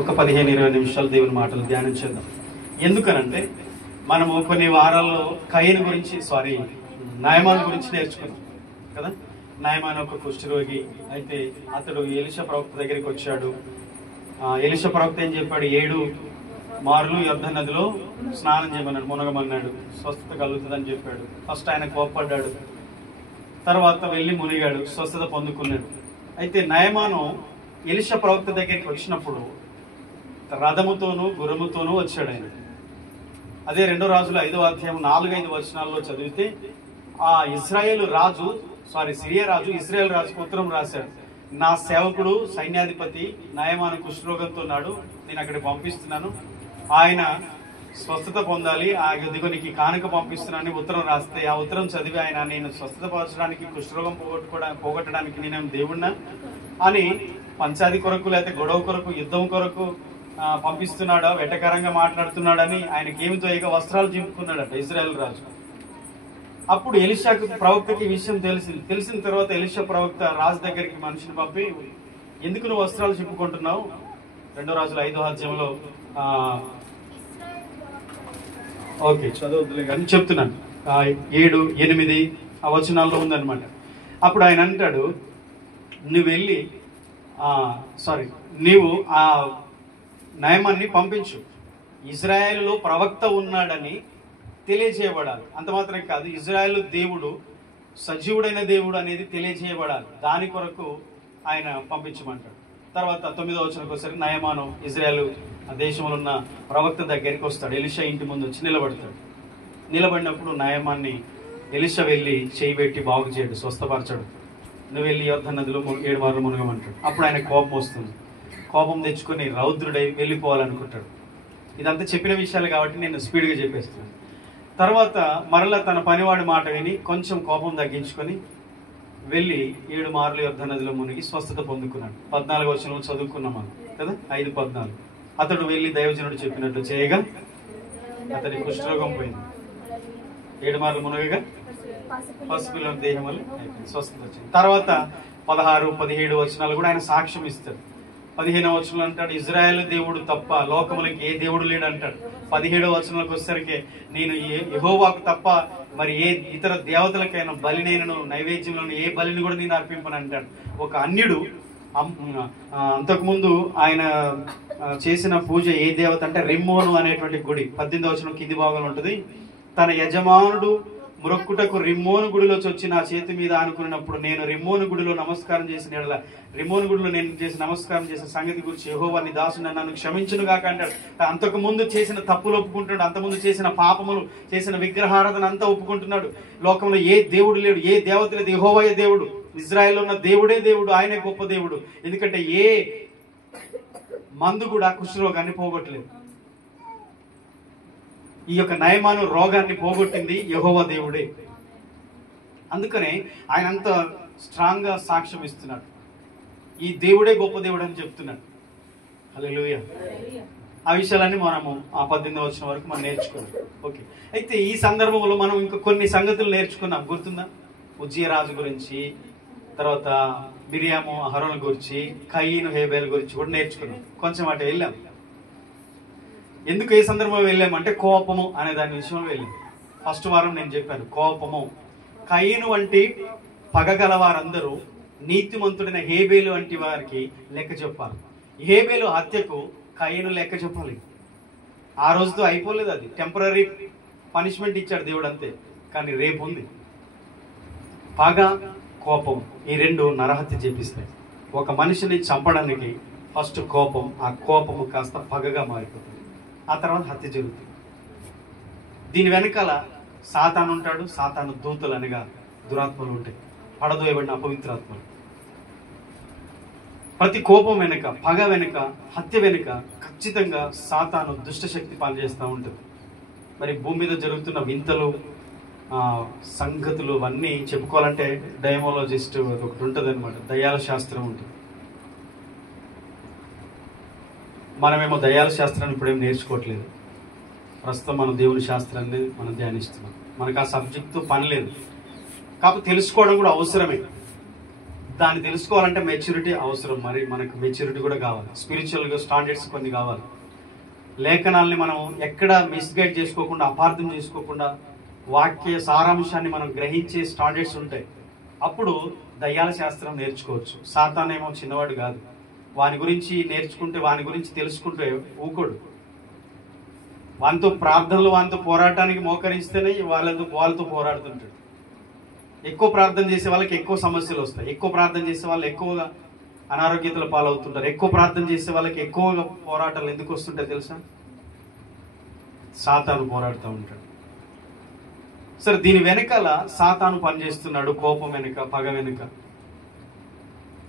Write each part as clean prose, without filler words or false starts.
ఒక 15-20 నిమిషాలు దేవుని మాటలు ధ్యానం చేద్దాం. ఎందుకనంటే మనము కొన్ని వారాల్లో కయీను గురించి నయమాను గురించి నేర్చుకున్నాం కదా. నయమాను ఒక కుష్ఠరోగి. అయితే అతడు ఎలీషా ప్రవక్త దగ్గరికి వచ్చాడు. ఎలీషా ప్రవక్త ఏం చెప్పాడు? 7 మార్లు యొర్దాను నదిలో స్నానం చేయమన్నాడు, మునగమన్నాడు, స్వస్థత కలుగుతుందని చెప్పాడు. ఫస్ట్ ఆయన కోప్పడ్డాడు, తర్వాత వెళ్ళి మునిగాడు, స్వస్థత పొందుకున్నాడు. అయితే నయమాను ఎలీషా ప్రవక్త దగ్గరికి వచ్చినప్పుడు రథముతోనూ గుర్రముతోనూ వచ్చాడు ఆయన. అదే 2 రాజుల 5వ అధ్యాయం 4-5 వచనాల్లో చదివితే ఆ సిరియా రాజు ఇశ్రాయేల్ రాజుకు ఉత్తరం రాశాడు. నా సేవకుడు సైన్యాధిపతి నయమాను కుష్ఠరోగంతో ఉన్నాడు, నేను అక్కడికి పంపిస్తున్నాను, ఆయన స్వస్థత పొందాలి, ఆ దిగునికి కానుక పంపిస్తున్నానని ఉత్తరం రాస్తే ఆ ఉత్తరం చదివి ఆయన, నేను స్వస్థత పరచడానికి కుష్ఠరోగం పోగొట్టడానికి నేనేం దేవుణ్ణా అని పంచాది కొరకు లేకపోతే గొడవ కొరకు యుద్ధం కొరకు పంపిస్తున్నాడా, వెటకరంగా మాట్లాడుతున్నాడని ఆయనకి ఏమి తోయక వస్త్రాలు చింపుకున్నాడట ఇశ్రాయేల్ రాజు. అప్పుడు ఎలీషాకు ప్రవక్తకి ఈ విషయం తెలిసిన తర్వాత ఎలీషా ప్రవక్త రాజు దగ్గరికి మనిషిని పంపి, ఎందుకు నువ్వు వస్త్రాలు చింపుకుంటున్నావు? 2 రాజుల 5వ అధ్యాయంలో చదవద్దులే కానీ చెప్తున్నాను, 7, 8 ఆ వచనాల్లో ఉందన్నమాట. అప్పుడు ఆయన అంటాడు, నీవు ఆ నయమాన్ని పంపించు, ఇజ్రాయేలులో ప్రవక్త ఉన్నాడని తెలియజేయబడాలి. అంత మాత్రమే కాదు, ఇజ్రాయేలు దేవుడు సజీవుడైన దేవుడు అనేది తెలియజేయబడాలి. దాని కొరకు ఆయన పంపించమంటాడు. తర్వాత 9వ వచనంకి ఒకసారి నయమాను ఇజ్రాయేలు దేశంలో ఉన్న ప్రవక్త దగ్గరికి వస్తాడు. ఎలీషా ఇంటి ముందు వచ్చి నిలబడతాడు. నిలబడినప్పుడు నయమాన్ని ఎలీషా వెళ్ళి చేయి పెట్టి బాగు చేయడు, స్వస్థపరచడు. నువ్వు వెళ్ళి యొర్దాను నదిలో 7 మార్లు మునగమంటాడు. అప్పుడు ఆయన కోపం వస్తుంది. కోపం తెచ్చుకొని రౌద్రుడై వెళ్ళిపోవాలనుకుంటాడు. ఇదంతా చెప్పిన విషయాలు కాబట్టి నేను స్పీడ్గా చెప్పేస్తున్నాను. తర్వాత మరలా తన పనివాడి మాట విని కొంచెం కోపం తగ్గించుకొని వెళ్ళి 7 మార్లు యొర్దాను నదిలో మునిగి స్వస్థత పొందుకున్నాడు. 14వ వచనంలో చదువుకున్నాం మనం కదా, 5:14. అతడు వెళ్ళి దైవజనుడు చెప్పినట్టు చేయగా అతని కుష్ఠరోగం పోయింది. 7 మార్లు మునగగా పసుపుల దేహం వల్ల స్వస్థత వచ్చింది. తర్వాత 16, 17 వచనాలు కూడా ఆయన సాక్ష్యం ఇస్తాడు. 15వ వచనంలో అంటాడు, ఇజ్రాయేల్ దేవుడు తప్ప లోకములకి ఏ దేవుడు లేడు అంటాడు. 17వ వచనంలోకి వచ్చేసరికి నేను యెహోవాకు తప్ప మరి ఏ ఇతర దేవతలకైనా బలినైనను నైవేద్యంలోను ఏ బలిని కూడా నేను అర్పింపను అంటాడు. ఒక అన్యుడు అంతకుముందు ఆయన చేసిన పూజ ఏ దేవత అంటే రిమ్మోను అనేటువంటి గుడి. 18వ వచనం కింది భాగంలో ఉంటుంది. తన యజమానుడు మొరక్కుటకు రిమ్మోను గుడిలో వచ్చి నా చేతి మీద ఆనుకున్నప్పుడు నేను రిమ్మోను గుడిలో నమస్కారం చేసిన ఎడల రిమ్మోను గుడిలో నేను నమస్కారం చేసిన సంగతి గురించి యెహోవా నీ దాసుని నన్ను క్షమించును గాక అంటాడు. అంతకు ముందు చేసిన తప్పులు ఒప్పుకుంటున్నాడు, అంతకుముందు చేసిన పాపములు, చేసిన విగ్రహారాధన అంతా ఒప్పుకుంటున్నాడు. లోకంలో ఏ దేవుడు లేడు, ఏ దేవత లేదు, యెహోవాయే దేవుడు. ఇజ్రాయెల్లో ఉన్న దేవుడే దేవుడు, ఆయనే గొప్ప దేవుడు. ఎందుకంటే ఏ మందు కూడా కుష్ఠరోగాన్ని పోగొట్టలేదు. ఈ యొక్క నయమాను రోగాన్ని పోగొట్టింది యెహోవా దేవుడే. అందుకనే ఆయన అంత స్ట్రాంగ్ గా సాక్ష్యం ఇస్తున్నాడు, ఈ దేవుడే గొప్ప దేవుడు అని చెప్తున్నాడు. హల్లెలూయా. ఆ విషయాలన్నీ మనము ఆ 18వ వచనం వరకు మనం నేర్చుకున్నాం. ఓకే, అయితే ఈ సందర్భంలో మనం ఇంకా కొన్ని సంగతులు నేర్చుకున్నాం. గుర్తుందా? ఉజ్జియా రాజు గురించి, తర్వాత మిరియాము అహరోను గురించి, కయీను హేబేలు గురించి కూడా నేర్చుకున్నాం. కొంచెం అటు వెళ్ళాం. ఎందుకు ఏ సందర్భంలో వెళ్ళామంటే కోపము అనే దాని విషయంలో వెళ్ళాం. ఫస్ట్ వారం నేను చెప్పాను, కోపము. కయీను వంటి పగగల వారందరూ నీతిమంతుడైన హేబేలు వంటి వారికి లెక్క చెప్పాలి. హేబేలు హత్యకు కయీను లెక్క చెప్పాలి. ఆ రోజుతో అయిపోలేదు, అది టెంపరీ పనిష్మెంట్ ఇచ్చాడు దేవుడు అంతే. కానీ రేపు ఉంది. పగ, కోపం, ఈ 2 నరహత్య చేపిస్తాయి. ఒక మనిషిని చంపడానికి ఫస్ట్ కోపం, ఆ కోపము కాస్త పగగా మారిపోతుంది, ఆ తర్వాత హత్య జరుగుతుంది. దీని వెనకాల సాతాను ఉంటాడు, సాతాను దూతలు అనగా దురాత్మలు ఉంటాయి, పడదోయబడిన అపవిత్రాత్మలు. ప్రతి కోపం వెనుక, పగ వెనుక, హత్య వెనుక ఖచ్చితంగా సాతాను దుష్టశక్తి పనిచేస్తూ ఉంటుంది. మరి భూమి మీద జరుగుతున్న వింతలు, సంగతులు అన్నీ చెప్పుకోవాలంటే డైమాలజిస్ట్ ఒకటి ఉంటుంది అనమాట, దయ్యాల శాస్త్రం ఉంటుంది. మనమేమో దయ్యాల శాస్త్రాన్ని ఇప్పుడేం నేర్చుకోవట్లేదు. ప్రస్తుతం మనం దేవుని శాస్త్రాన్ని మనం ధ్యానిస్తున్నాం. మనకు ఆ సబ్జెక్టు పని లేదు, కాకపోతే తెలుసుకోవడం కూడా అవసరమే. దాన్ని తెలుసుకోవాలంటే మెచ్యూరిటీ అవసరం. మరి మనకు మెచ్యూరిటీ కూడా కావాలి, స్పిరిచువల్గా స్టాండర్డ్స్ కొన్ని కావాలి. లేఖనాల్ని మనం ఎక్కడ మిస్గైడ్ చేసుకోకుండా, అపార్థం చేసుకోకుండా, వాక్య సారాంశాన్ని మనం గ్రహించే స్టాండర్డ్స్ ఉంటాయి. అప్పుడు దయ్యాల శాస్త్రం నేర్చుకోవచ్చు. సాతానేమో చిన్నవాడు కాదు. వాని గురించి నేర్చుకుంటే, వాని గురించి తెలుసుకుంటే ఊకోడు. వానితో ప్రార్థనలు, వానితో పోరాటానికి మోకరిస్తేనే వాళ్ళతో పోరాడుతుంటాడు. ఎక్కువ ప్రార్థన చేసే వాళ్ళకి ఎక్కువ సమస్యలు వస్తాయి. ఎక్కువ ప్రార్థన చేసే వాళ్ళు ఎక్కువగా అనారోగ్యతల పాలవుతుంటారు. ఎక్కువ ప్రార్థన చేసే వాళ్ళకి ఎక్కువగా పోరాటాలు ఎందుకు వస్తుంటాయి తెలుసా? సాతాను పోరాడుతూ ఉంటాడు. సరే, దీని వెనకాల సాతాను పనిచేస్తున్నాడు. కోపం వెనుక, పగ వెనుక.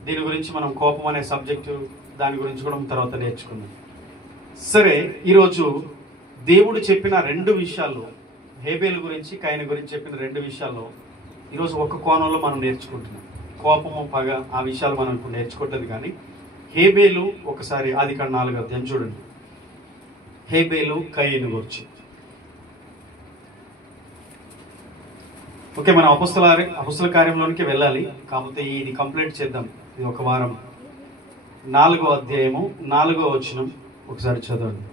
దీని గురించి మనం కోపం అనే సబ్జెక్టు, దాని గురించి కూడా తర్వాత నేర్చుకుందాం. సరే, ఈరోజు దేవుడు చెప్పిన 2 విషయాల్లో, హేబేలు గురించి, కయీను గురించి చెప్పిన 2 విషయాల్లో ఈరోజు ఒక కోణంలో మనం నేర్చుకుంటున్నాం. కోపము, పగ, ఆ విషయాలు మనం ఇప్పుడు నేర్చుకోవట్లేదు. కానీ హేబేలు, ఒకసారి ఆదికాండం 4వ అధ్యాయం చూడండి. హేబేలు, కయీను గురించి. ఓకే, మనం అపొస్తల కార్యంలోనికి వెళ్ళాలి. కాకపోతే ఇది కంప్లీట్ చేద్దాం. ఇది ఒక వారం. 4వ అధ్యాయము 4వ వచనం ఒకసారి చదవండి.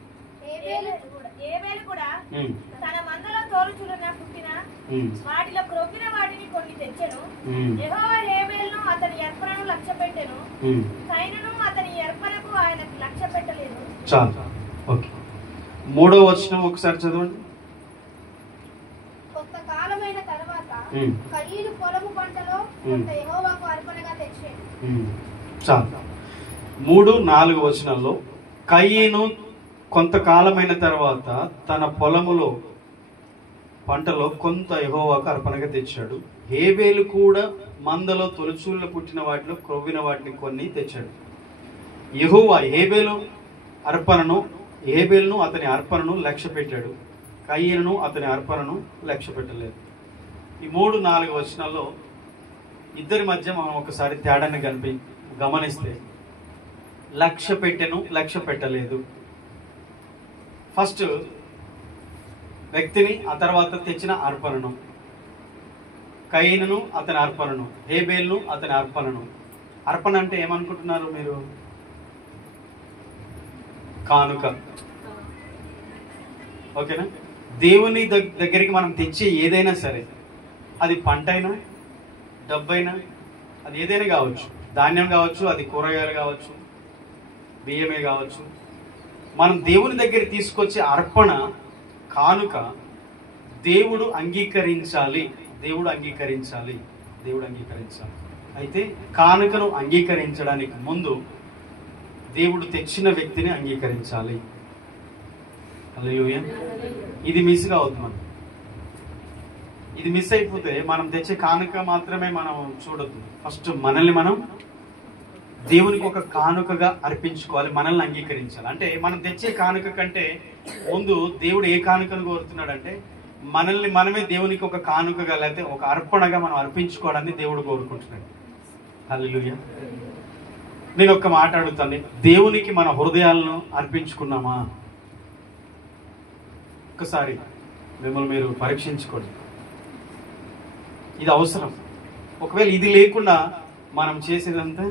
వాటిలో క్రొవ్విన వాటిని కొన్ని తెచ్చెను. యెహోవా హేబేలును అతని అర్పణను లక్ష్యపెట్టెను, కయీనును అతని అర్పణకు ఆయన లక్ష్యపెట్టలేదు. చాలు. ఓకే, 3వ వచనం ఒకసారి చదవండి. కొంతకాలమైన తర్వాత కయీను పొలము పంటలో కొంత యెహోవాకు అర్పణగా తెచ్చెను. చాలు. 3, 4 వచనాల్లో కయీను కొంతకాలమైన తర్వాత తన పొలములో పంటలో కొంత యెహోవాకు అర్పణగా తెచ్చాడు. హేబేలు కూడా మందలో తొలిచూళ్ళ పుట్టిన వాటిలో క్రొవ్విన వాటిని కొన్ని తెచ్చాడు. యెహోవా హేబేలును అతని అర్పణను లక్ష్య పెట్టాడు, కయీనును అతని అర్పణను లక్ష్య పెట్టలేదు. ఈ 3, 4 వచనాల్లో ఇద్దరి మధ్య మనం ఒకసారి తేడాన్ని గమనిస్తే, లక్ష్య పెట్టెను, లక్ష్య పెట్టలేదు. ఫస్ట్ వ్యక్తిని, ఆ తర్వాత తెచ్చిన అర్పణను. కయీనును అతని అర్పణను, హేబేలును అతని అర్పణను. అర్పణ అంటే ఏమనుకుంటున్నారు మీరు? కానుక. ఓకేనా? దేవుని దగ్గరికి మనం తెచ్చే ఏదైనా సరే, అది పంట అయినా, డబ్బైనా, అది ఏదైనా కావచ్చు, ధాన్యం కావచ్చు, అది కూరగాయలు కావచ్చు, బియ్యమే కావచ్చు. మనం దేవుని దగ్గర తీసుకొచ్చే అర్పణ, కానుక దేవుడు అంగీకరించాలి. అయితే కానుకను అంగీకరించడానికి ముందు దేవుడు తెచ్చిన వ్యక్తిని అంగీకరించాలి. హల్లెలూయా. ఇది మిస్ కావద్దు. మనం ఇది మిస్ అయిపోతే మనం తెచ్చే కానుక మాత్రమే మనం చూడొద్దు. ఫస్ట్ మనల్ని మనం దేవునికి ఒక కానుకగా అర్పించుకోవాలి, మనల్ని అంగీకరించాలి. అంటే మనం తెచ్చే కానుక కంటే ముందు దేవుడు ఏ కానుకను కోరుతున్నాడంటే, మనల్ని మనమే దేవునికి ఒక కానుకగా, లేకపోతే ఒక అర్పణగా మనం అర్పించుకోవడాన్ని దేవుడు కోరుకుంటున్నాడు. హల్లెలూయా. నేను ఒక మాట అడుగుతాను, దేవునికి మన హృదయాలను అర్పించుకున్నామా? ఒక్కసారి మిమ్మల్ని మీరు పరీక్షించుకోండి. ఇది అవసరం. ఒకవేళ ఇది లేకుండా మనం చేసేదంతా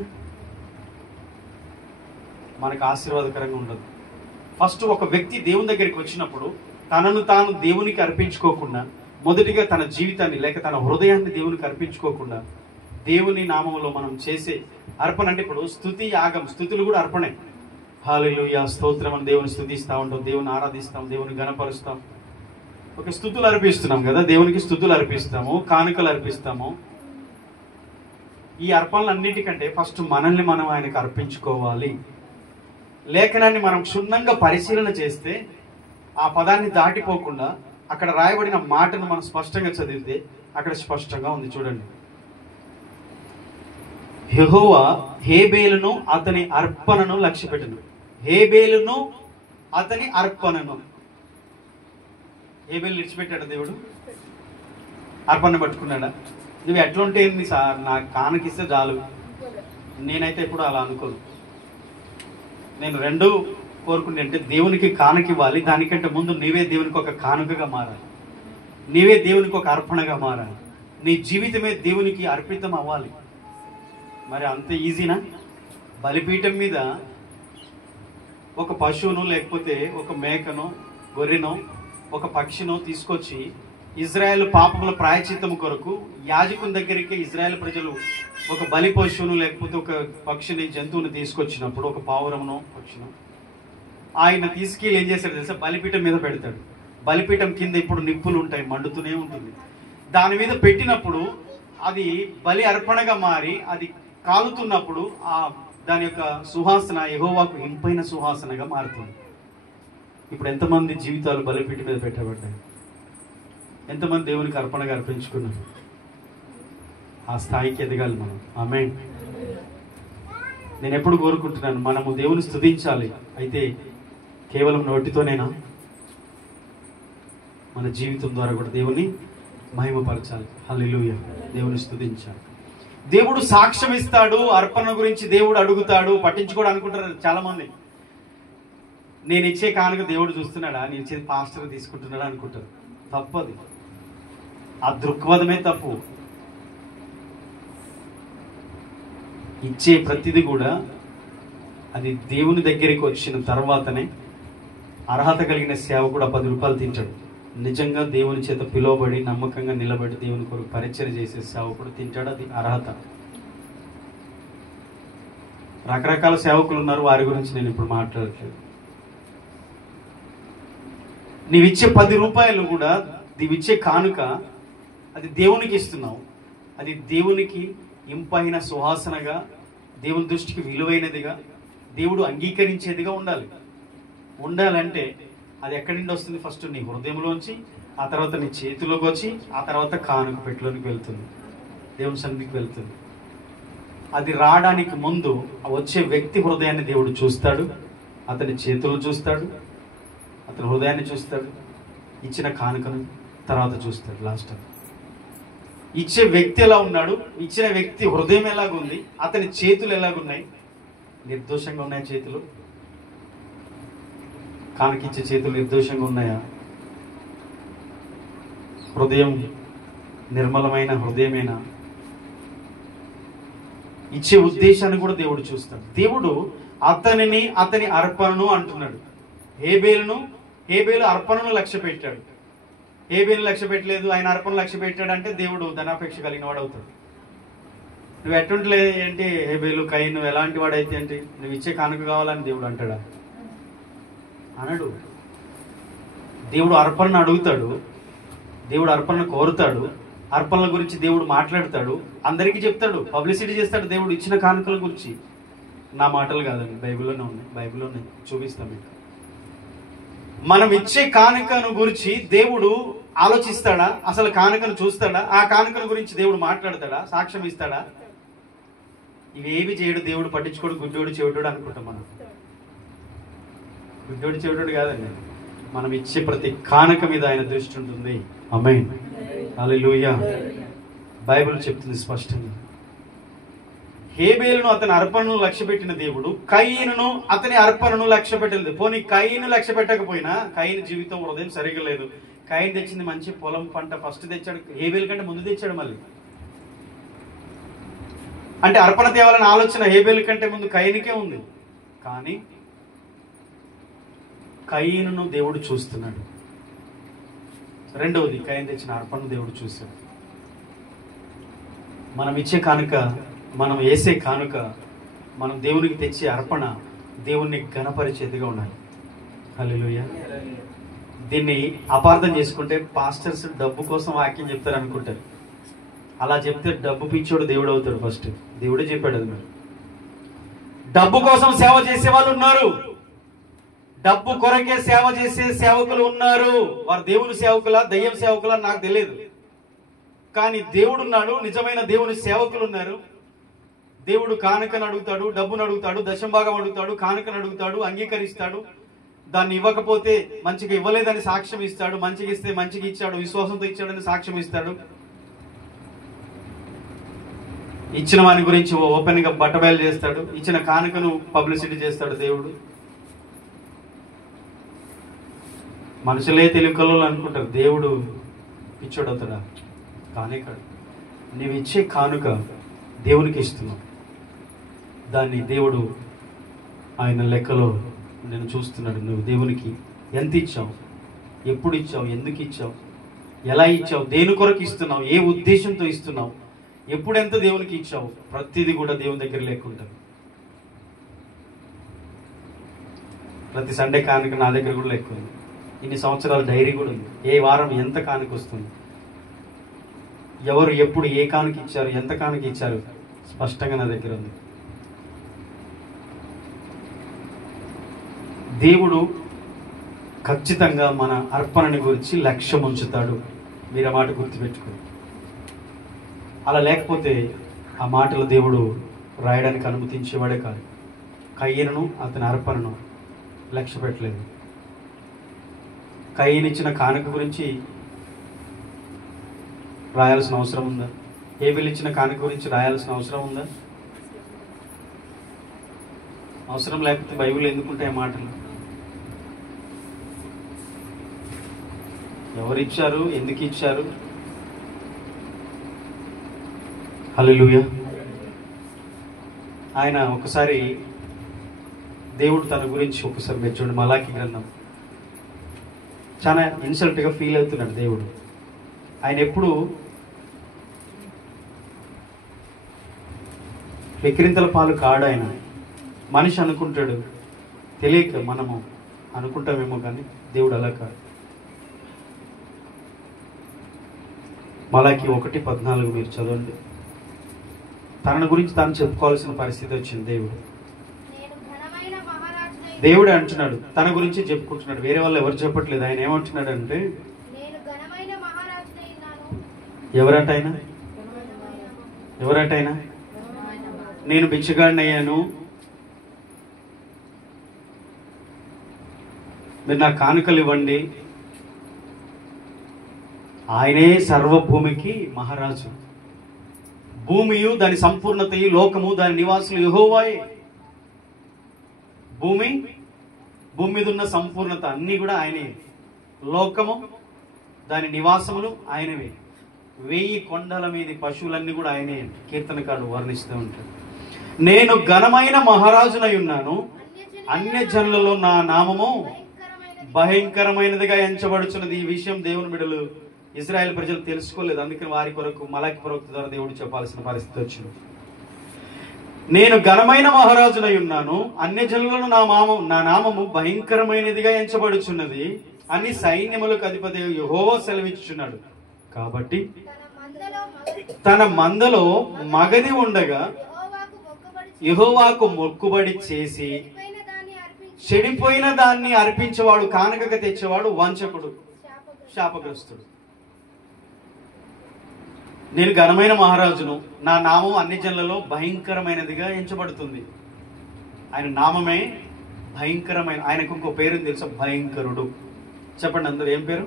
మనకు ఆశీర్వాదకరంగా ఉండదు. ఫస్ట్ ఒక వ్యక్తి దేవుని దగ్గరికి వచ్చినప్పుడు తనను తాను దేవునికి అర్పించుకోకుండా, మొదటిగా తన జీవితాన్ని లేక తన హృదయాన్ని దేవునికి అర్పించుకోకుండా, దేవుని నామములో మనం చేసే అర్పణ అంటే, ఇప్పుడు స్తుతి, యాగం, స్తుతులు కూడా అర్పణే. హల్లెలూయా, స్తోత్రం అని దేవుని స్తుతిస్తూ ఉంటాం, దేవుని ఆరాధిస్తాం, దేవుని గణపరుస్తాం. ఒక స్తుతులు అర్పిస్తున్నాం కదా, దేవునికి స్తుతులు అర్పిస్తాము, కానుకలు అర్పిస్తాము. ఈ అర్పణలన్నిటికంటే ఫస్ట్ మనల్ని మనం ఆయనకు అర్పించుకోవాలి. లేఖనాన్ని మనం క్షుణ్ణంగా పరిశీలన చేస్తే, ఆ పదాన్ని దాటిపోకుండా అక్కడ రాయబడిన మాటను మనం స్పష్టంగా చదివితే అక్కడ స్పష్టంగా ఉంది. చూడండి, యెహోవా హేబేలును అతని అర్పణను లక్ష్యపెట్టెను. హేబేలును అతని అర్పణను. హేబేలు విడిచిపెట్టాడు దేవుడు? అర్పణ పట్టుకున్నాడా? నువ్వు ఎట్లుంటే ఏంది సార్, నాకు కానుకిస్తే చాలు. నేనైతే ఎప్పుడు అలా అనుకోను. నేను రెండూ కోరుకుంటే, అంటే దేవునికి కానుక ఇవ్వాలి, దానికంటే ముందు నీవే దేవునికి ఒక కానుకగా మారాలి, నీవే దేవునికి ఒక అర్పణగా మారాలి, నీ జీవితమే దేవునికి అర్పితం అవ్వాలి. మరి అంత ఈజీనా? బలిపీఠం మీద ఒక పశువును లేకపోతే ఒక మేకను, గొర్రెను, ఒక పక్షిను తీసుకొచ్చి ఇజ్రాయెల్ పాపముల ప్రాయశ్చిత్తము కొరకు యాజకుని దగ్గరికి ఇజ్రాయెల్ ప్రజలు ఒక బలి పశువును లేకపోతే ఒక పక్షిని, జంతువుని తీసుకొచ్చినప్పుడు, ఒక పావురమును పక్షిను ఆయన తీసుకెళ్ళి ఏం చేస్తాడు తెలుసా? బలిపీఠం మీద పెడతాడు. బలిపీఠం కింద ఇప్పుడు నిప్పులు ఉంటాయి, మండుతూనే ఉంటుంది. దాని మీద పెట్టినప్పుడు అది బలి అర్పణగా మారి అది కాలుతున్నప్పుడు దాని యొక్క సువాసన యెహోవాకు ఇంపైన సువాసనగా మారుతుంది. ఇప్పుడు ఎంతమంది జీవితాలు బలిపీఠం మీద పెట్టబడ్డాయి? ఎంతమంది దేవునికి అర్పణగా అర్పించుకున్నారు? ఆ స్థాయికి ఎదగాలి మనం. ఆమేన్. నేను ఎప్పుడు కోరుకుంటున్నాను, మనము దేవుని స్తుతించాలి. అయితే కేవలం నోటితోనేనా? మన జీవితం ద్వారా కూడా దేవుని మహిమపరచాలి. హల్లెలూయా. దేవుని స్తుతించాలి. దేవుడు సాక్ష్యం ఇస్తాడు. అర్పణ గురించి దేవుడు అడుగుతాడు. పట్టించుకోడు అనుకుంటారు చాలా మంది. నేను ఇచ్చే కానుక దేవుడు చూస్తున్నాడా, నేను ఇచ్చేది పాస్టర్ తీసుకుంటున్నాడా అనుకుంటారు. తప్పది. ఆ దృక్పథమే తప్పు. ఇచ్చే ప్రతిదీ కూడా అది దేవుని దగ్గరికి వచ్చిన తర్వాతనే. అర్హత కలిగిన సేవకుడు 10 రూపాయలు తింటాడు. నిజంగా దేవుని చేత పిలువబడి నమ్మకంగా నిలబడి దేవుని కొరకు పరిచయం చేసే సేవకుడు తింటాడు. అది అర్హత. రకరకాల సేవకులు ఉన్నారు, వారి గురించి నేను ఇప్పుడు మాట్లాడట్లేదు. నీవిచ్చే 10 రూపాయలు కూడా, నీవిచ్చే కానుక అది దేవునికి ఇస్తున్నావు. అది దేవునికి ఇంపైన సువాసనగా, దేవుని దృష్టికి విలువైనదిగా, దేవుడు అంగీకరించేదిగా ఉండాలంటే అది ఎక్కడి నుండి వస్తుంది? ఫస్ట్ నీ హృదయంలోంచి, ఆ తర్వాత నీ చేతిలోకి వచ్చి, ఆ తర్వాత కానుక పెట్టలోనికి వెళ్తుంది, దేవుని సన్నిధికి వెళ్తుంది. అది రావడానికి ముందు వచ్చే వ్యక్తి హృదయాన్ని దేవుడు చూస్తాడు, అతని చేతులు చూస్తాడు, అతని హృదయాన్ని చూస్తాడు, ఇచ్చిన కానుకను తర్వాత చూస్తాడు. లాస్ట్ ఇచ్చే వ్యక్తి ఎలా ఉన్నాడు, ఇచ్చిన వ్యక్తి హృదయం ఎలాగుంది, అతని చేతులు ఎలాగున్నాయి, నిర్దోషంగా ఉన్నాయి చేతులు? కానుకిచ్చే చేతులు నిర్దోషంగా ఉన్నాయా? హృదయం నిర్మలమైన హృదయమేనా? ఇచ్చే ఉద్దేశాన్ని కూడా దేవుడు చూస్తాడు. దేవుడు అతని అర్పణను అంటున్నాడు. హేబేలు అర్పణను లక్ష్య పెట్టాడు. హేబేలు లక్ష్య పెట్టలేదు, ఆయన అర్పణ లక్ష్య పెట్టాడు అంటే దేవుడు ధనాపేక్ష కలిగిన వాడు అవుతాడు. నువ్వు ఎట్టుంటలే ఏంటి హేబేలు, కయీను నువ్వు ఎలాంటి వాడైతే ఏంటి, నువ్వు ఇచ్చే కానుక కావాలని దేవుడు అంటాడా? అనడు. దేవుడు అర్పణను అడుగుతాడు, దేవుడు అర్పణను కోరుతాడు, అర్పణల గురించి దేవుడు మాట్లాడతాడు, అందరికీ చెప్తాడు, పబ్లిసిటీ చేస్తాడు దేవుడు ఇచ్చిన కానుకల గురించి. నా మాటలు కాదండి, బైబిల్లోనే చూపిస్తాం మీకు. మనం ఇచ్చే కానుకను గురించి దేవుడు ఆలోచిస్తాడా? అసలు కానుకను చూస్తాడా? ఆ కానుకల గురించి దేవుడు మాట్లాడతాడా? సాక్ష్యం ఇస్తాడా? ఇవేవి చేయడు దేవుడు. పట్టించుకోడు. గుడ్డోడు చెవిటోడు అనుకుంటాం మనం. గుడ్డోడు చెవిటోడు కాదండి. మనం ఇచ్చే ప్రతి కానుక మీద ఆయన దృష్టి ఉంటుంది. ఆమేన్. హల్లెలూయా. బైబిల్ చెప్తుంది స్పష్టంగా. హేబేలును అతని అర్పణను లక్ష్య పెట్టిన దేవుడు కయీనును అతని అర్పణను లక్ష్య పెట్టలేదు. పోనీ కయీను లక్ష్య పెట్టకపోయినా, కయీను జీవితం హృదయం సరిగా లేదు. కయీను తెచ్చింది మంచి పొలం పంట ఫస్ట్ తెచ్చాడు, హేబేలు కంటే ముందు తెచ్చాడు. మళ్ళీ అంటే అర్పణ తేవాలని ఆలోచన హేబేలు కంటే ముందు కయీనుకే ఉంది. కానీ కయీనును దేవుడు చూస్తున్నాడు. రెండవది, కయీను తెచ్చిన అర్పణను దేవుడు చూశాడు. మనం ఇచ్చే కానుక, మనం వేసే కానుక, మనం దేవునికి తెచ్చే అర్పణ దేవుణ్ణి ఘనపరిచేదిగా ఉండాలి. హల్లెలూయా. దీన్ని అపార్థం చేసుకుంటే పాస్టర్స్ డబ్బు కోసం వాక్యం చెప్తారు అనుకుంటారు. అలా చెప్తే డబ్బు పిచ్చోడు దేవుడు అవుతాడు. ఫస్ట్ దేవుడే చెప్పాడు అది. మరి డబ్బు కోసం సేవ చేసే వాళ్ళు ఉన్నారు, డబ్బు కొరకే సేవ చేసే సేవకులు ఉన్నారు. వారు దేవుని సేవకులా దయ్యం సేవకులా నాకు తెలియదు, కానీ దేవుడు ఉన్నాడు. నిజమైన దేవుని సేవకులు ఉన్నారు. దేవుడు కానుకను అడుగుతాడు, డబ్బును అడుగుతాడు, దశంభాగం అడుగుతాడు, కానుకను అడుగుతాడు, అంగీకరిస్తాడు. దాన్ని ఇవ్వకపోతే మంచిగా ఇవ్వలేదని సాక్ష్యం ఇస్తాడు, మంచిగా ఇస్తే మంచిగా ఇచ్చాడు, విశ్వాసంతో ఇచ్చాడని సాక్ష్యం ఇస్తాడు. ఇచ్చిన వాని గురించి ఓపెన్ గా బట్టబయలు చేస్తాడు, ఇచ్చిన కానుకను పబ్లిసిటీ చేస్తాడు దేవుడు. మనుషులే తెలుగులో అనుకుంటారు దేవుడు పిచ్చోడు అవుతాడా? కానే కాదు. నీవు ఇచ్చే కానుక దేవునికి ఇస్తున్నావు. దాన్ని దేవుడు ఆయన లెక్కలో నేను చూస్తున్నాడు. నువ్వు దేవునికి ఎంత ఇచ్చావు, ఎప్పుడు ఇచ్చావు, ఎందుకు ఇచ్చావు, ఎలా ఇచ్చావు, దేని కొరకు ఇస్తున్నావు, ఏ ఉద్దేశంతో ఇస్తున్నావు, ఎప్పుడు ఎంత దేవునికి ఇచ్చావు, ప్రతిదీ కూడా దేవుని దగ్గర లేకుంటుంది. ప్రతి సండే కానుక నా దగ్గర కూడా లెక్క ఉంది. ఇన్ని సంవత్సరాల డైరీ కూడా ఉంది. ఏ వారం ఎంత కానుక వస్తుంది, ఎవరు ఎప్పుడు ఏ కానుక ఇచ్చారు, ఎంత కానుక ఇచ్చారు, స్పష్టంగా నా దగ్గర ఉంది. దేవుడు ఖచ్చితంగా మన అర్పణని గురించి లక్ష్యం ఉంచుతాడు. మీరు ఆ మాట గుర్తుపెట్టుకోండి. అలా లేకపోతే ఆ మాటలు దేవుడు రాయడానికి అనుమతించేవాడే కాదు. కయ్యను అతని అర్పణను లక్ష్య పెట్టలేదు. కయ్యనిచ్చిన కానుక గురించి రాయాల్సిన అవసరం ఉందా? హేబెల్ ఇచ్చిన కానుక గురించి రాయాల్సిన అవసరం ఉందా? అవసరం లేకపోతే బైబిల్ ఎందుకుంటాయి మాటలు? ఎవరిచ్చారు, ఎందుకు ఇచ్చారు? హల్లెలూయా. ఆయన ఒకసారి దేవుడు తన గురించి ఒకసారి మీరు చూడండి, మలాకి గ్రంథం చాలా ఇన్సల్ట్గా ఫీల్ అవుతున్నాడు దేవుడు. ఆయన ఎప్పుడు వెక్కిరింతల పాలు కాడు. ఆయన మనిషి అనుకుంటాడు, తెలియక మనము అనుకుంటామేమో, కానీ దేవుడు అలా కాదు. మలాకి 1:14 మీరు చదవండి. తన గురించి తాను చెప్పుకోవాల్సిన పరిస్థితి వచ్చింది. దేవుడు అంటున్నాడు, తన గురించి చెప్పుకుంటున్నాడు. వేరే వాళ్ళు ఎవరు చెప్పట్లేదు. ఆయన ఏమంటున్నాడు అంటే, ఎవరటైనా నేను బిచ్చగాడిని అయ్యాను, మీరు నా కానుకలు ఇవ్వండి. ఆయనే సర్వభూమికి మహారాజు. భూమియు దాని సంపూర్ణతయు, లోకము దాని నివాసులు యెహోవాయే. భూమి మీద ఉన్న సంపూర్ణత అన్నీ కూడా ఆయనే. లోకము దాని నివాసములు ఆయనవే. 1000 కొండల మీది పశువులన్నీ కూడా ఆయనే. కీర్తనకారుడు వర్ణిస్తూ ఉంటాడు. నేను ఘనమైన మహారాజునై ఉన్నాను, అన్యజనులలో నా నామము భయంకరమైనదిగా ఎంచబడుచున్నది. ఈ విషయం దేవుని బిడ్డలు, ఇశ్రాయేలు ప్రజలు తెలుసుకోలేదు. అందుకని వారి కొరకు మలాకి ప్రవక్త ద్వారా దేవుడు చెప్పాల్సిన పరిస్థితి వచ్చింది. నేను ఘనమైన మహారాజునై ఉన్నాను, అన్యజనులను నా నామము భయంకరమైనదిగా ఎంచబడుచున్నది అని సైన్యములకు అధిపతి యెహోవా సెలవిచ్చుచున్నాడు. కాబట్టి తన మందలో మగది ఉండగా యెహోవాకు మొక్కుబడి చేసి చెడిపోయిన దాన్ని అర్పించేవాడు, కానుకగా తెచ్చేవాడు వంచకుడు, శాపగ్రస్తుడు. నేను ఘనమైన మహారాజును, నా నామం అన్ని జనులలో భయంకరమైనదిగా ఎంచబడుతుంది. ఆయన నామమే భయంకరమైన. ఆయనకు ఇంకో పేరు తెలుసా? భయంకరుడు. చెప్పండి అందరూ, ఏం పేరు?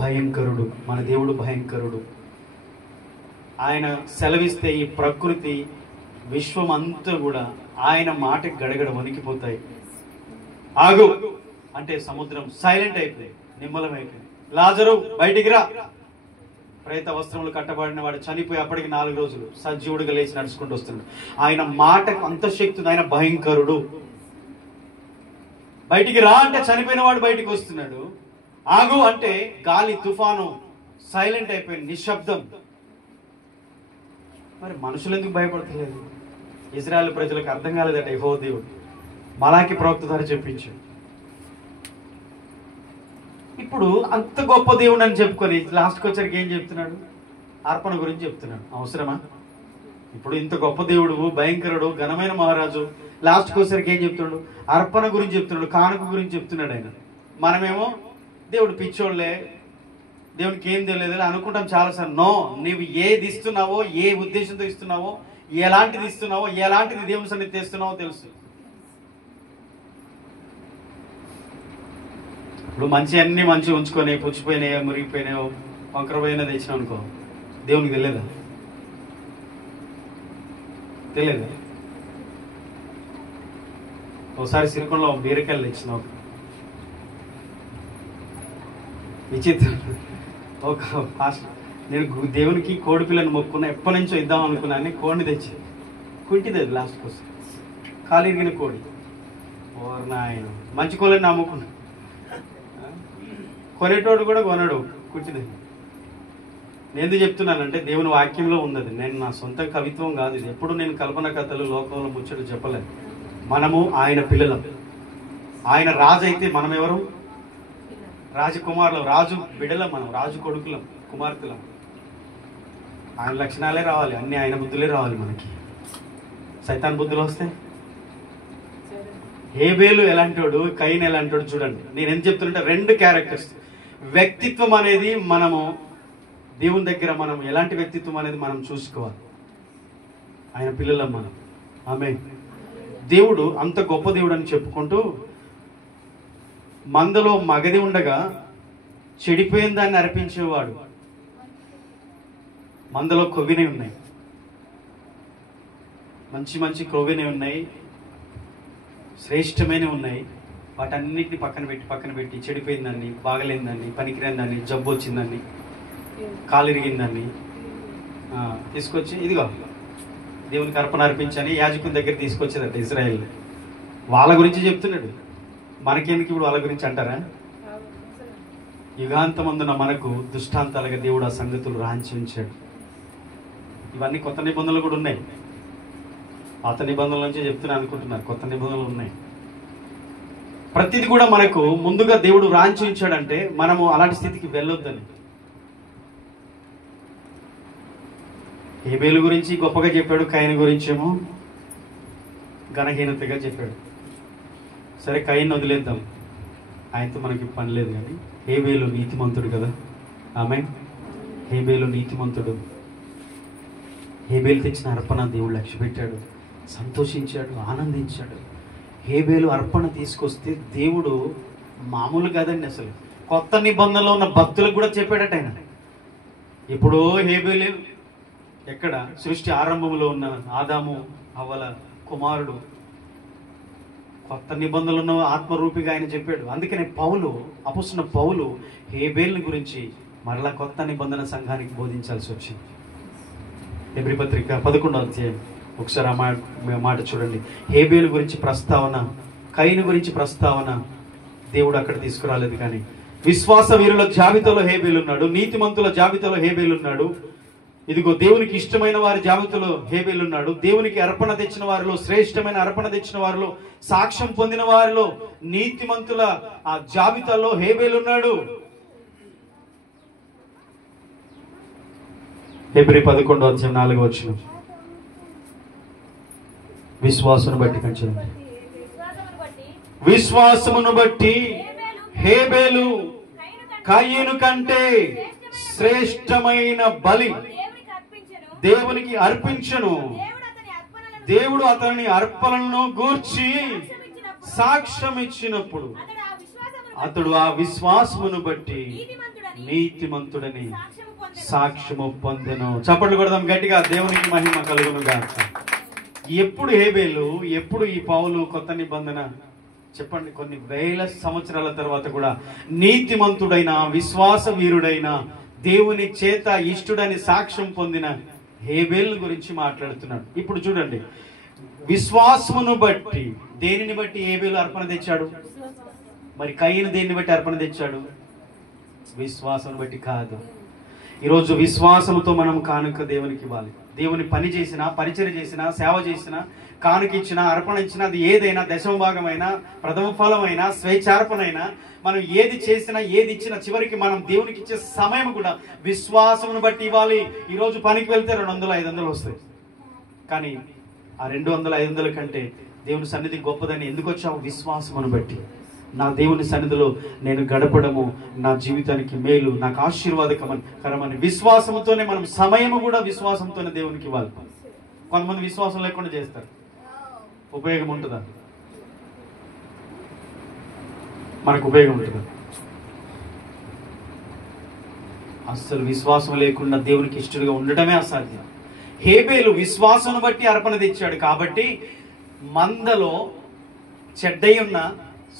భయంకరుడు. మన దేవుడు భయంకరుడు. ఆయన సెలవిస్తే ఈ ప్రకృతి, విశ్వం అంతా కూడా ఆయన మాటకి గడగడ వణికిపోతాయి. ఆగు అంటే సముద్రం సైలెంట్ అయిపోయింది, నిమ్మలమైపోయింది. లాజరు బయటికి రా. ప్రేత వస్త్రములు కట్టబడిన వాడు చనిపోయి అప్పటికి 4 రోజులు సజీవుడిగా లేచి నడుచుకుంటూ వస్తున్నాడు. ఆయన మాటకు అంత శక్తి ఉంది. ఆయన భయంకరుడు. బయటికి రా అంటే చనిపోయిన వాడు బయటికి వస్తున్నాడు. ఆగు అంటే గాలి, తుఫాను సైలెంట్ అయిపోయింది, నిశ్శబ్దం. మరి మనుషులు ఎందుకు భయపడతలేదు? ఇశ్రాయేలు ప్రజలకు అర్థం కాలేదట యెహోవా దేవుడు మలాకి ప్రవక్త ద్వారా చెప్పించాడు. ఇప్పుడు అంత గొప్ప దేవుడు అని చెప్పుకొని లాస్ట్కి వచ్చరికి ఏం చెప్తున్నాడు? అర్పణ గురించి చెప్తున్నాడు. అవసరమా? ఇప్పుడు ఇంత గొప్ప దేవుడు, భయంకరుడు, ఘనమైన మహారాజు, లాస్ట్కి వచ్చరికి ఏం చెప్తున్నాడు? అర్పణ గురించి చెప్తున్నాడు, కానుక గురించి చెప్తున్నాడు ఆయన. మనమేమో దేవుడు పిచ్చోళ్ళే, దేవునికి ఏం తెలియదు అనుకుంటాం చాలాసార్లు. నో, నువ్వు ఏది ఇస్తున్నావో, ఏ ఉద్దేశంతో ఇస్తున్నావో, ఎలాంటిది ఇస్తున్నావో, ఎలాంటిది దేవుని సన్నిధి తెస్తున్నావో తెలుసు. ఇప్పుడు అన్ని మంచిగా ఉంచుకొని పుచ్చిపోయినాయో, మురిగిపోయినాయో, వంకరపోయినా తెచ్చినావు అనుకో, దేవునికి తెలియదా? తెలియదా? ఒకసారి సిరికొండలో బీరకాయలు తెచ్చినావు, విచిత్రం. ఒక నేను దేవునికి కోడి పిల్లని మొక్కున్నా, ఎప్పటి నుంచో ఇద్దాం అనుకున్నాను, కోడిని తెచ్చి కుంటిది, అది లాస్ట్ కోసం కాలిరిగిన కోడి. ఓర్ నాయన, మంచి కోళ్ళని నమ్ముకున్నా. కొనేటోడు కూడా కొనడు కుట్టినది. నేను ఎందుకు చెప్తున్నానంటే దేవుని వాక్యంలో ఉన్నది. నేను నా సొంత కవిత్వం కాదు ఇది. ఎప్పుడు నేను కల్పన కథలు లోకంలో ముచ్చట చెప్పలేదు. మనము ఆయన పిల్లలం. ఆయన రాజు అయితే మనం ఎవరు? రాజకుమారులం, రాజు బిడ్డలం, మనం రాజు కొడుకులం, కుమార్తెలం. ఆయన లక్షణాలే రావాలి, అన్ని ఆయన బుద్ధులే రావాలి మనకి. సైతాన్ బుద్ధులు వస్తే హేబేలు ఎలాంటోడు, కయీను ఎలాంటోడు చూడండి. నేను ఏం చెప్తున్నా, రెండు క్యారెక్టర్స్. వ్యక్తిత్వం అనేది మనము దేవుని దగ్గర మనం ఎలాంటి వ్యక్తిత్వం అనేది మనం చూసుకోవాలి. ఆయన పిల్లలం మనం. ఆమేన్. దేవుడు అంత గొప్ప దేవుడు అని చెప్పుకుంటూ మందలో మగది ఉండగా చెడిపోయిన దాన్ని అర్పించేవాడు. మందలో కొవ్వినే ఉన్నాయి, మంచి మంచి కొవ్వినే ఉన్నాయి, శ్రేష్టమైన ఉన్నాయి. వాటన్నిటిని పక్కన పెట్టి చెడిపోయిందాన్ని, బాగలేందాన్ని, పనికిరైందాన్ని, జబ్బు వచ్చిందాన్ని, కాలిరిగిందాన్ని తీసుకొచ్చి ఇదిగో దేవునికి అర్పణ అర్పించని యాజకుని దగ్గర తీసుకొచ్చేదట ఇజ్రాయెల్. వాళ్ళ గురించి చెప్తున్నాడు. మనకెందుకు ఇప్పుడు వాళ్ళ గురించి అంటారా? యుగాంతమందున మనకు దృష్టాంతాలుగా దేవుడు ఆ సంగతులు రాంచి ఉంచాడు. ఇవన్నీ కొత్త నిబంధనలు కూడా ఉన్నాయి. పాత నిబంధనల నుంచి చెప్తున్నా అనుకుంటున్నారు, కొత్త నిబంధనలు ఉన్నాయి. ప్రతిది కూడా మనకు ముందుగా దేవుడు రాంచి ఉంచాడంటే మనము అలాంటి స్థితికి వెళ్ళొద్దని. హేబేలు గురించి గొప్పగా చెప్పాడు, కయీను గురించేమో ఘనహీనతగా చెప్పాడు. సరే, కయీను వదిలేద్దాం, ఆయనతో మనకి పని లేదు. కానీ హేబేలు నీతిమంతుడు కదా. ఆమేన్. హేబేలు నీతిమంతుడు. హేబేలు తెచ్చిన అర్పణ దేవుడు లక్ష్య పెట్టాడు, సంతోషించాడు, ఆనందించాడు. హేబేలు అర్పణ తీసుకొస్తే దేవుడు మామూలు కాదండి. అసలు కొత్త నిబంధనలో ఉన్న భక్తులకు కూడా చెప్పాడట ఆయన. ఇప్పుడు హేబేలు ఎక్కడ? సృష్టి ఆరంభంలో ఉన్న ఆదాము హవ్వల కుమారుడు. కొత్త నిబంధనలు ఉన్న ఆత్మరూపిగా ఆయన చెప్పాడు. అందుకనే పౌలు, అపొస్తలుడైన పౌలు హేబేలుని గురించి మరలా కొత్త నిబంధన సంఘానికి బోధించాల్సి వచ్చింది. హెబ్రీ పత్రిక 11వ అధ్యాయం ఒకసారి ఆ మాట చూడండి. హేబేలు గురించి ప్రస్తావన, కయీను గురించి ప్రస్తావన దేవుడు అక్కడ తీసుకురాలేదు. కానీ విశ్వాస వీరుల జాబితాలో హేబేలు ఉన్నాడు, నీతిమంతుల జాబితాలో హేబేలు ఉన్నాడు. ఇదిగో దేవునికి ఇష్టమైన వారి జాబితాలో హేబేలు ఉన్నాడు. దేవునికి అర్పణ తెచ్చిన వారిలో, శ్రేష్టమైన అర్పణ తెచ్చిన వారిలో, సాక్ష్యం పొందిన వారిలో, నీతిమంతుల ఆ జాబితాలో హేబేలు ఉన్నాడు. హెబ్రీ 11వ అధ్యాయం 4వ వచనం. విశ్వాసమును బట్టి కంచెను, విశ్వాసమును బట్టి హేబేలు కయీను కంటే శ్రేష్టమైన బలి దేవునికి అర్పించెను. దేవుడు అతని అర్పణలను గూర్చి సాక్ష్యం ఇచ్చినప్పుడు అతడు ఆ విశ్వాసమును బట్టి నీతిమంతుడని సాక్ష్యము పొందెను. చప్పట్లు కొడదాం గట్టిగా, దేవునికి మహిమ కలుగును గాక. ఎప్పుడు హేబేలు, ఎప్పుడు ఈ పౌలు కొత్త నిబంధన? చెప్పండి. కొన్ని వేల సంవత్సరాల తర్వాత కూడా నీతిమంతుడైన, విశ్వాస వీరుడైన, దేవుని చేత ఇష్టుడని సాక్ష్యం పొందిన హేబేలు గురించి మాట్లాడుతున్నాడు. ఇప్పుడు చూడండి, విశ్వాసమును బట్టి, దేనిని బట్టి హేబేలు అర్పణ తెచ్చాడు? మరి కయీను దేనిని బట్టి అర్పణ తెచ్చాడు? విశ్వాసం బట్టి కాదు. ఈరోజు విశ్వాసంతో మనం కానుక దేవునికి ఇవ్వాలి. దేవుని పని చేసినా, పరిచర్య చేసినా, సేవ చేసినా, కానుక ఇచ్చినా, అర్పణ ఇచ్చినా, అది ఏదైనా, దశమ భాగమైనా, ప్రథమ ఫలమైనా, స్వేచ్ఛార్పణైనా, మనం ఏది చేసినా, ఏది ఇచ్చినా, చివరికి మనం దేవునికి ఇచ్చే సమయం కూడా విశ్వాసమును బట్టి ఇవ్వాలి. ఈరోజు పనికి వెళ్తే 200, 500 వస్తాయి. కానీ ఆ 200, 500 కంటే దేవుని సన్నిధి గొప్పదని ఎందుకు వచ్చావు? విశ్వాసమును బట్టి. నా దేవుని సన్నిధిలో నేను గడపడము నా జీవితానికి మేలు, నాకు ఆశీర్వాదకరమని విశ్వాసంతోనే మనం సమయము కూడా విశ్వాసంతోనే దేవునికి ఇవ్వాలి. కొంతమంది విశ్వాసం లేకుండా చేస్తారు. ఉపయోగం ఉంటుందా? మనకు ఉపయోగం ఉంటుందా? అస్సలు విశ్వాసం లేకుండా దేవునికి ఇష్టడుగా ఉండటమే అసాధ్యం. హేబేలు విశ్వాసం బట్టి అర్పణ తెచ్చాడు కాబట్టి మందలో చెడ్డై ఉన్న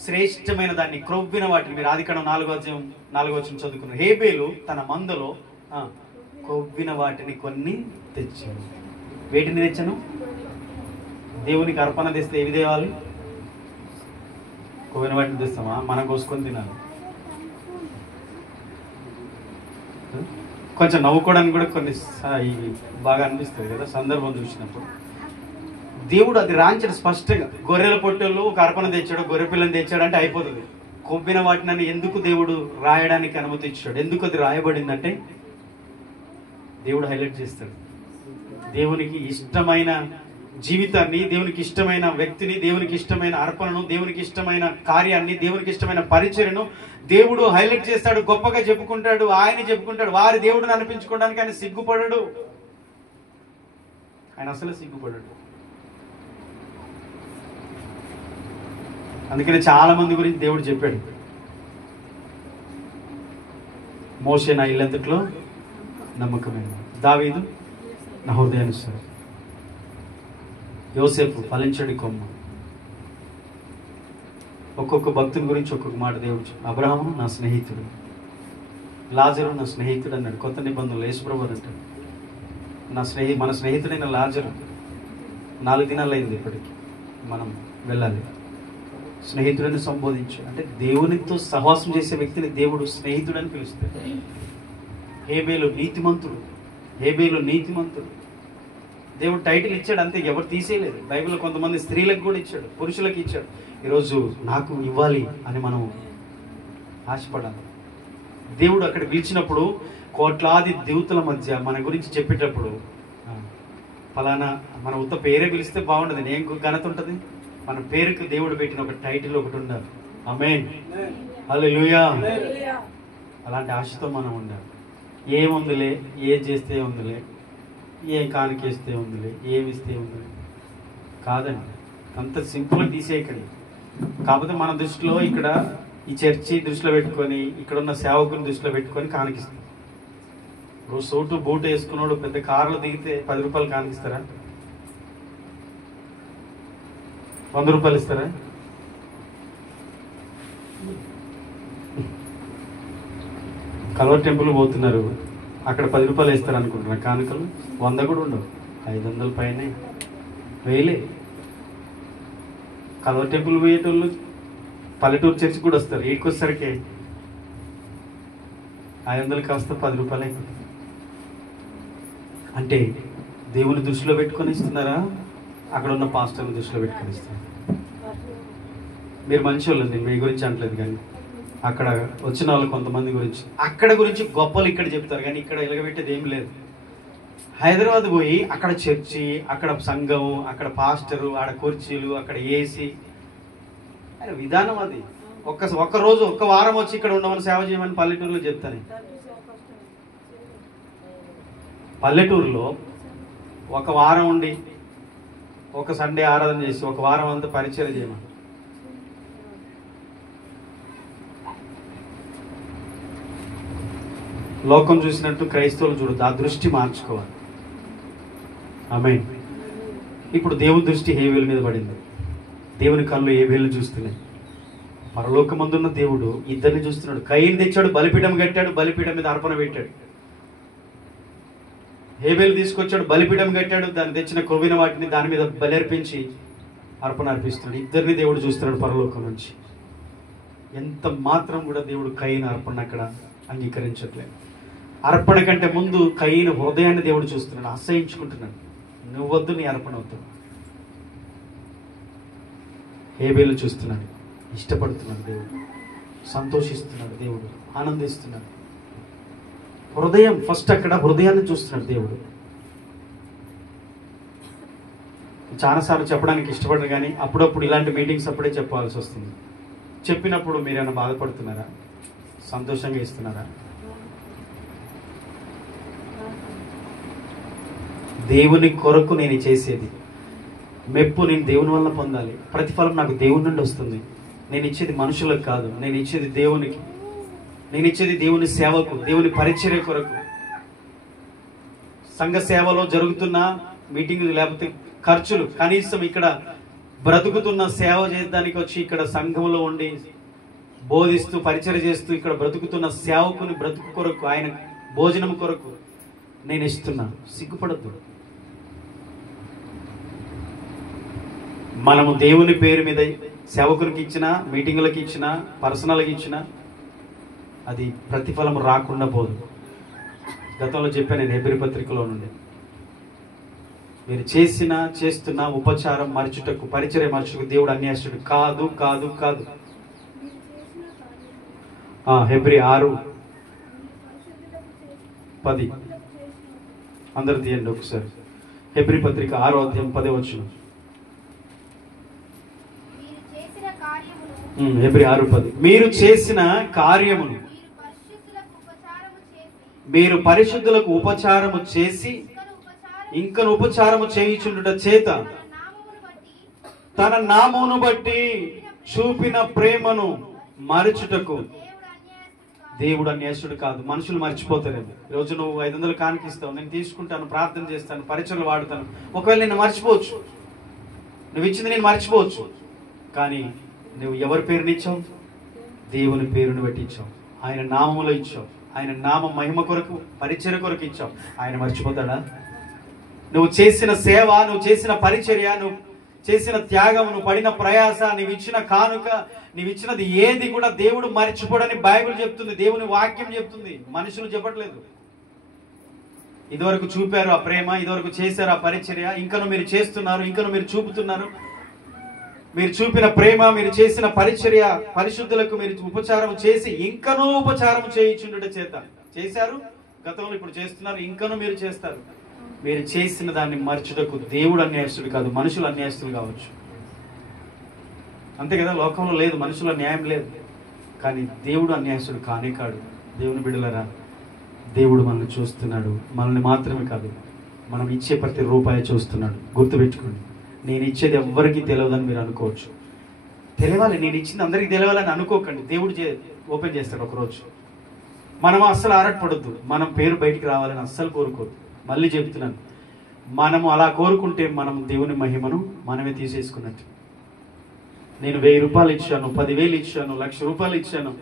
శ్రేష్టమైన దాన్ని, క్రొవ్విన వాటిని, మీరు ఆదికాండం 4వ అధ్యాయం 4వ వచనం చదువుకున్నారు. హేబేలు తన మందలో కొవ్విన వాటిని కొన్ని తెచ్చాడు. వేటిని తెచ్చాను? దేవునికి అర్పణ తెస్తే ఏవి తేవాలి? కోవిన వాటిని తెస్తామా? మనం కోసుకొని తినాలి. కొంచెం నవ్వుకోవడానికి కూడా కొన్ని బాగా అనిపిస్తుంది కదా సందర్భం చూసినప్పుడు. దేవుడు అది రాంచాడు స్పష్టంగా. గొర్రెల పొట్టెళ్ళు ఒక అర్పణ తెచ్చాడు, గొర్రె పిల్లని తెచ్చాడు అంటే అయిపోతుంది. కొవ్విన వాటిని ఎందుకు దేవుడు రాయడానికి అనుమతి ఇచ్చాడు? ఎందుకు అది రాయబడిందంటే దేవుడు హైలైట్ చేస్తాడు. దేవునికి ఇష్టమైన జీవితాన్ని, దేవునికి ఇష్టమైన వ్యక్తిని, దేవునికి ఇష్టమైన అర్పణను, దేవునికి ఇష్టమైన కార్యాన్ని, దేవునికి ఇష్టమైన పరిచర్యను దేవుడు హైలైట్ చేస్తాడు, గొప్పగా చెప్పుకుంటాడు, ఆయన చెప్పుకుంటాడు. వారి దేవుడిని అనిపించుకోవడానికి ఆయన సిగ్గుపడడు. ఆయన అసలు సిగ్గుపడడు. అందుకని చాలా మంది గురించి దేవుడు చెప్పాడు. మోషే నా ఇల్లంతట్లో నమ్మకమైన, దావీదు నా హృదయానుసారం, యోసేపు ఫలించడి కొమ్మ. ఒక్కొక్క భక్తుని గురించి ఒక్కొక్క మాట దేవుడు. అబ్రహాము నా స్నేహితుడు, లాజరు నా స్నేహితుడు అన్నాడు. కొత్త నిబంధనలు యేసుప్రభు అంటాడు మన స్నేహితుడైన లాజరు 4 దినాలు అయింది, ఇప్పటికి మనం వెళ్ళాలి. స్నేహితుడిని సంబోధించాడు. అంటే దేవునితో సహవాసం చేసే వ్యక్తిని దేవుడు స్నేహితుడని పిలుస్తాడు. హేబేలు నీతిమంతుడు. దేవుడు టైటిల్ ఇచ్చాడు అంతే, ఎవరు తీసేయలేదు. బైబిల్లో కొంతమంది స్త్రీలకు కూడా ఇచ్చాడు, పురుషులకు ఇచ్చాడు. ఈరోజు నాకు ఇవ్వాలి అని మనం ఆశపడాలి. దేవుడు అక్కడ పిలిచినప్పుడు కోట్లాది దేవతల మధ్య మన గురించి చెప్పేటప్పుడు ఫలానా మన ఉత్త పేరే పిలిస్తే బాగుండదు. ఏం ఘనత ఉంటుంది? మన పేరుకి దేవుడు పెట్టిన ఒక టైటిల్ ఒకటి ఉండాలి. ఆమేన్, హల్లెలూయా. అలాంటి ఆశతో మనం ఉండాలి. ఏముందిలే, ఏం చేస్తే ఉందిలే, ఏం కానికేస్తే ఉందిలే, ఏమిస్తే ఉందిలే కాదండి. అంత సింపుల్గా తీసేయకండి. కాకపోతే మన దృష్టిలో ఇక్కడ ఈ చర్చి దృష్టిలో పెట్టుకొని, ఇక్కడ ఉన్న సేవకుని దృష్టిలో పెట్టుకొని కానికిస్తాం. రోజు సూటు బూట్ వేసుకున్నాడు పెద్ద కారులో దిగితే 10 రూపాయలు కానికిస్తారా? 100 రూపాయలు ఇస్తారా? కల్వర్ టెంపుల్ పోతున్నారు, అక్కడ 10 రూపాయలు వేస్తారు అనుకుంటున్నా. కానుకలు 100 కూడా ఉండవు, 500 పైనే, 1000. కల్వర్ టెంపుల్ పోయేటోళ్ళు పల్లెటూరు చర్చి కూడా వస్తారు. ఏడుకొసరికి 500 కాస్త 10 రూపాయలు అయిపోతుంది. అంటే దేవుని దృష్టిలో పెట్టుకొని ఇస్తున్నారా? అక్కడ ఉన్న పాస్టర్ని దృష్టిలో పెట్టుకొని ఇస్తారు. మీరు మంచి వాళ్ళండి, మీ గురించి అనట్లేదు, కానీ అక్కడ వచ్చిన వాళ్ళు కొంతమంది గురించి, అక్కడ గురించి గొప్పలు ఇక్కడ చెప్తారు, కానీ ఇక్కడ ఎలగబెట్టేది ఏం లేదు. హైదరాబాద్ పోయి అక్కడ చర్చి, అక్కడ సంఘం, అక్కడ పాస్టరు, ఆడ కుర్చీలు, అక్కడ ఏసీ, ఆయన విధానం అది. ఒక్క రోజు ఒక్క వారం వచ్చి ఇక్కడ ఉండమని సేవ చేయమని పల్లెటూరులో చెప్తాను. పల్లెటూరులో ఒక వారం ఉండి ఒక సండే ఆరాధన చేసి ఒక వారం అంతా పరిచయం చేయమని. లోకం చూసినట్టు క్రైస్తవులు చూడదు, ఆ దృష్టి మార్చుకోవాలి. ఆమేన్. ఇప్పుడు దేవుని దృష్టి హేబేలు మీద పడింది. దేవుని కళ్ళు హేబేలు చూస్తున్నాయి. పరలోకమందున్న దేవుడు ఇద్దరిని చూస్తున్నాడు. కయీను తెచ్చాడు, బలిపీఠం కట్టాడు, బలిపీఠం మీద అర్పణ పెట్టాడు. హేబేలు తీసుకొచ్చాడు, బలిపీఠం కట్టాడు, దాన్ని తెచ్చిన కొవ్విన వాటిని దాని మీద బలర్పించి అర్పణ అర్పిస్తున్నాడు. ఇద్దరిని దేవుడు చూస్తున్నాడు పరలోకం నుంచి. ఎంత మాత్రం కూడా దేవుడు కయీను అర్పణ అక్కడ అంగీకరించట్లేదు. అర్పణ కంటే ముందు కయీను హృదయాన్ని దేవుడు చూస్తున్నాడు, అసహించుకుంటున్నాడు. నువ్వొద్దు, నీ అర్పణ వద్దు. హేబేలు చూస్తున్నాడు, ఇష్టపడుతున్నాడు దేవుడు, సంతోషిస్తున్నాడు దేవుడు, ఆనందిస్తున్నాడు. హృదయం ఫస్ట్, అక్కడ హృదయాన్ని చూస్తున్నాడు దేవుడు. చాలాసార్లు చెప్పడానికి ఇష్టపడరు, కానీ అప్పుడప్పుడు ఇలాంటి మీటింగ్స్ అప్పుడే చెప్పాల్సి వస్తుంది. చెప్పినప్పుడు మీరేమైనా బాధపడుతున్నారా? సంతోషంగా ఇస్తున్నారా? దేవుని కొరకు నేను చేసేది మెప్పు నేను దేవుని వల్ల పొందాలి. ప్రతిఫలం నాకు దేవుని నుండి వస్తుంది. నేను ఇచ్చేది మనుషులకు కాదు, నేను ఇచ్చేది దేవునికి. నేను ఇచ్చేది దేవుని సేవకు, దేవుని పరిచర్య కొరకు. సంఘ సేవలో జరుగుతున్న మీటింగ్ లేకపోతే ఖర్చులు, కనీసం ఇక్కడ బ్రతుకుతున్న సేవ చేయడానికి వచ్చి ఇక్కడ సంఘంలో ఉండి బోధిస్తూ పరిచర్య చేస్తూ ఇక్కడ బ్రతుకుతున్న సేవకుని బ్రతుకు కొరకు, ఆయన భోజనం కొరకు నేను ఇస్తున్నా. సిగ్గుపడద్దు. మనము దేవుని పేరు మీద సేవకునికి ఇచ్చినా, మీటింగులకు ఇచ్చినా, పర్సనల్కి ఇచ్చినా అది ప్రతిఫలం రాకుండా పోదు. గతంలో చెప్పాను నేను హెబ్రీ పత్రికలో నుండి, మీరు చేస్తున్న ఉపచారం మరచుటకు, పరిచర్య మరచుటకు దేవుడు అన్యాసుడు కాదు కాదు కాదు. హెబ్రీ 6:10 అందరు తీయండి ఒకసారి. హెబ్రీ పత్రిక 6:10 హెబ్రీ 6:10 మీరు చేసిన కార్యమును మీరు పరిశుద్ధులకు ఉపచారము చేసి ఇంకను ఉపచారము చేయుచుండుట చేత తన నామమును బట్టి చూపిన ప్రేమను మరచుటకు దేవుడు అన్యాసుడు కాదు. మనుషులు మర్చిపోతారేమో. ఈరోజు నువ్వు 500 కానికిస్తావు, నేను తీసుకుంటాను, ప్రార్థన చేస్తాను, పరిచయలు వాడుతాను. ఒకవేళ నేను మర్చిపోవచ్చు, నువ్వు ఇచ్చింది నేను మర్చిపోవచ్చు. కానీ నువ్వు ఎవరి పేరుని ఇచ్చావు? దేవుని పేరుని బట్టి ఇచ్చావు, ఆయన నామములో ఇచ్చావు, ఆయన నామ మహిమ కొరకు, పరిచర్య కొరకు ఇచ్చావు. ఆయన మర్చిపోతాడా? నువ్వు చేసిన సేవ, నువ్వు చేసిన పరిచర్య, నువ్వు చేసిన త్యాగం, నువ్వు పడిన ప్రయాస, నువ్వు ఇచ్చిన కానుక, నువ్వు ఇచ్చినది ఏది కూడా దేవుడు మర్చిపోడని బైబిల్ చెప్తుంది, దేవుని వాక్యం చెప్తుంది, మనుషులు చెప్పట్లేదు. ఇదివరకు చూపారు ఆ ప్రేమ, ఇదివరకు చేశారు ఆ పరిచర్య, ఇంకను మీరు చేస్తున్నారు, ఇంకను మీరు చూపుతున్నారు. మీరు చూపిన ప్రేమ, మీరు చేసిన పరిచర్య, పరిశుద్ధులకు మీరు ఉపచారం చేసి ఇంకనూ ఉపచారం చేయించుండుట చేత చేశారు గతంలో, ఇప్పుడు చేస్తున్నారు, ఇంకనూ మీరు చేస్తారు. మీరు చేసిన దాన్ని మర్చుటకు దేవుడు అన్యాయస్తుడు కాదు, మనుషులు అన్యాయస్తులు కావచ్చు. అంతే కదా, లోకంలో లేదు, మనుషుల న్యాయం లేదు. కానీ దేవుడు అన్యాయస్తుడు కానే కాడు. దేవుని బిడ్డలారా, దేవుడు మనల్ని చూస్తున్నాడు. మనల్ని మాత్రమే కాదు, మనం ఇచ్చే ప్రతి రూపాయి చూస్తున్నాడు. గుర్తుపెట్టుకోండి, నేను ఇచ్చేది ఎవ్వరికీ తెలియదని మీరు అనుకోవచ్చు. తెలియాలి, నేను ఇచ్చింది అందరికీ తెలియాలని అనుకోకండి. దేవుడు ఓపెన్ చేస్తాడు ఒకరోజు. మనం అస్సలు ఆరాటపడద్దు, మనం పేరు బయటికి రావాలని అస్సలు కోరుకోవద్దు. మళ్ళీ చెప్తున్నాను, మనము అలా కోరుకుంటే మనం దేవుని మహిమను మనమే తీసేసుకున్నట్టు. నేను 1000 రూపాయలు ఇచ్చాను, 10,000 ఇచ్చాను, 1,00,000 రూపాయలు ఇచ్చాను,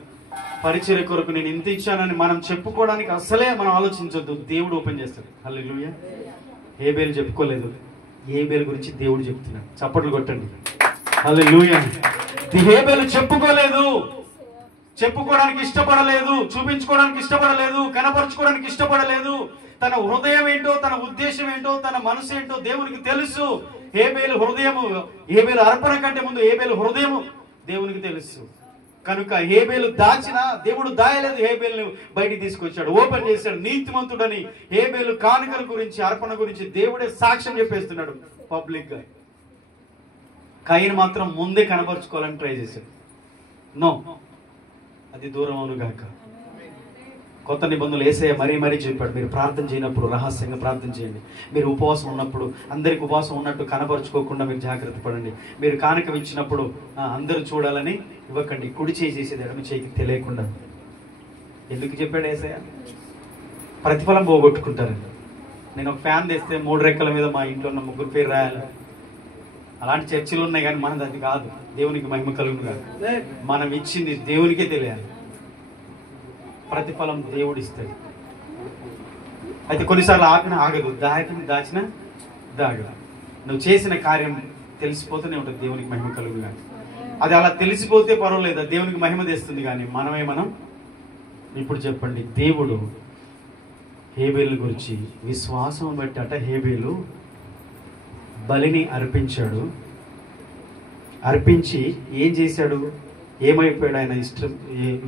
పరిచర్య కొరకు నేను ఇంత ఇచ్చానని మనం చెప్పుకోవడానికి అసలే మనం ఆలోచించొద్దు. దేవుడు ఓపెన్ చేస్తాడు. హల్లెలూయా. హేబేలు చెప్పుకోలేదు, హేబేలు గురించి దేవుడు చెప్తున్నాడు. చప్పట్లు కొట్టండి. హల్లెలూయా. హేబేలు చెప్పుకోలేదు, చెప్పుకోవడానికి ఇష్టపడలేదు, చూపించుకోవడానికి ఇష్టపడలేదు, కనపరుచుకోవడానికి ఇష్టపడలేదు. తన హృదయం ఏంటో, తన ఉద్దేశం ఏంటో, తన మనసు ఏంటో దేవునికి తెలుసు. హేబేలు హృదయము, హేబేలు అర్పణ కంటే ముందు హేబేలు హృదయము దేవునికి తెలుసు. కనుక హేబేలు దాచిన, దేవుడు దాయలేదు, హేబేలును బయటికి తీసుకొచ్చాడు, ఓపెన్ చేశాడు. నీతిమంతుడని హేబేలు కానుకల గురించి, అర్పణ గురించి దేవుడే సాక్ష్యం చెప్పేస్తున్నాడు పబ్లిక్ గా. కయీను మాత్రం ముందే కనపరుచుకోవాలని ట్రై చేశాడు. నో, అది దూరం అవును గాక. కొత్త నిబంధనలు యేసయ్య మరీ చెప్పాడు, మీరు ప్రార్థన చేయనప్పుడు రహస్యంగా ప్రార్థన చేయండి. మీరు ఉపవాసం ఉన్నప్పుడు అందరికి ఉపవాసం ఉన్నట్టు కనపరుచుకోకుండా మీరు జాగ్రత్త పడండి. మీరు కానుక ఇచ్చినప్పుడు అందరూ చూడాలని ఇవ్వకండి. కుడి చేయి చేసేది ఎడమ చేయికి తెలియకుండా. ఎందుకు చెప్పాడు యేసయ్య? ప్రతిఫలం పోగొట్టుకుంటారండి. నేను ఒక ఫ్యాన్ తెస్తే 3 రెక్కల మీద మా ఇంట్లో ఉన్న 3 పేరు రాయాలి. అలాంటి చర్చలు ఉన్నాయి, కానీ మనది అది కాదు. దేవునికి మహిమ కలుగును కాదు. మనం ఇచ్చింది దేవునికే తెలియాలి. ప్రతిఫలం దేవుడు ఇస్తాడు. అయితే కొన్నిసార్లు ఆగదు, దాచిన దాగదు. నువ్వు చేసిన కార్యం తెలిసిపోతూనే ఉంటుంది. దేవునికి మహిమ కలుగును కానీ అది అలా తెలిసిపోతే పర్వాలేదు, దేవునికి మహిమ తెస్తుంది. కానీ మనం ఇప్పుడు చెప్పండి, దేవుడు హేబేలు గురించి విశ్వాసం బట్టి హేబేలు బలిని అర్పించాడు. అర్పించి ఏం చేశాడు? ఏమైపోయాడు? ఆయన ఇష్టం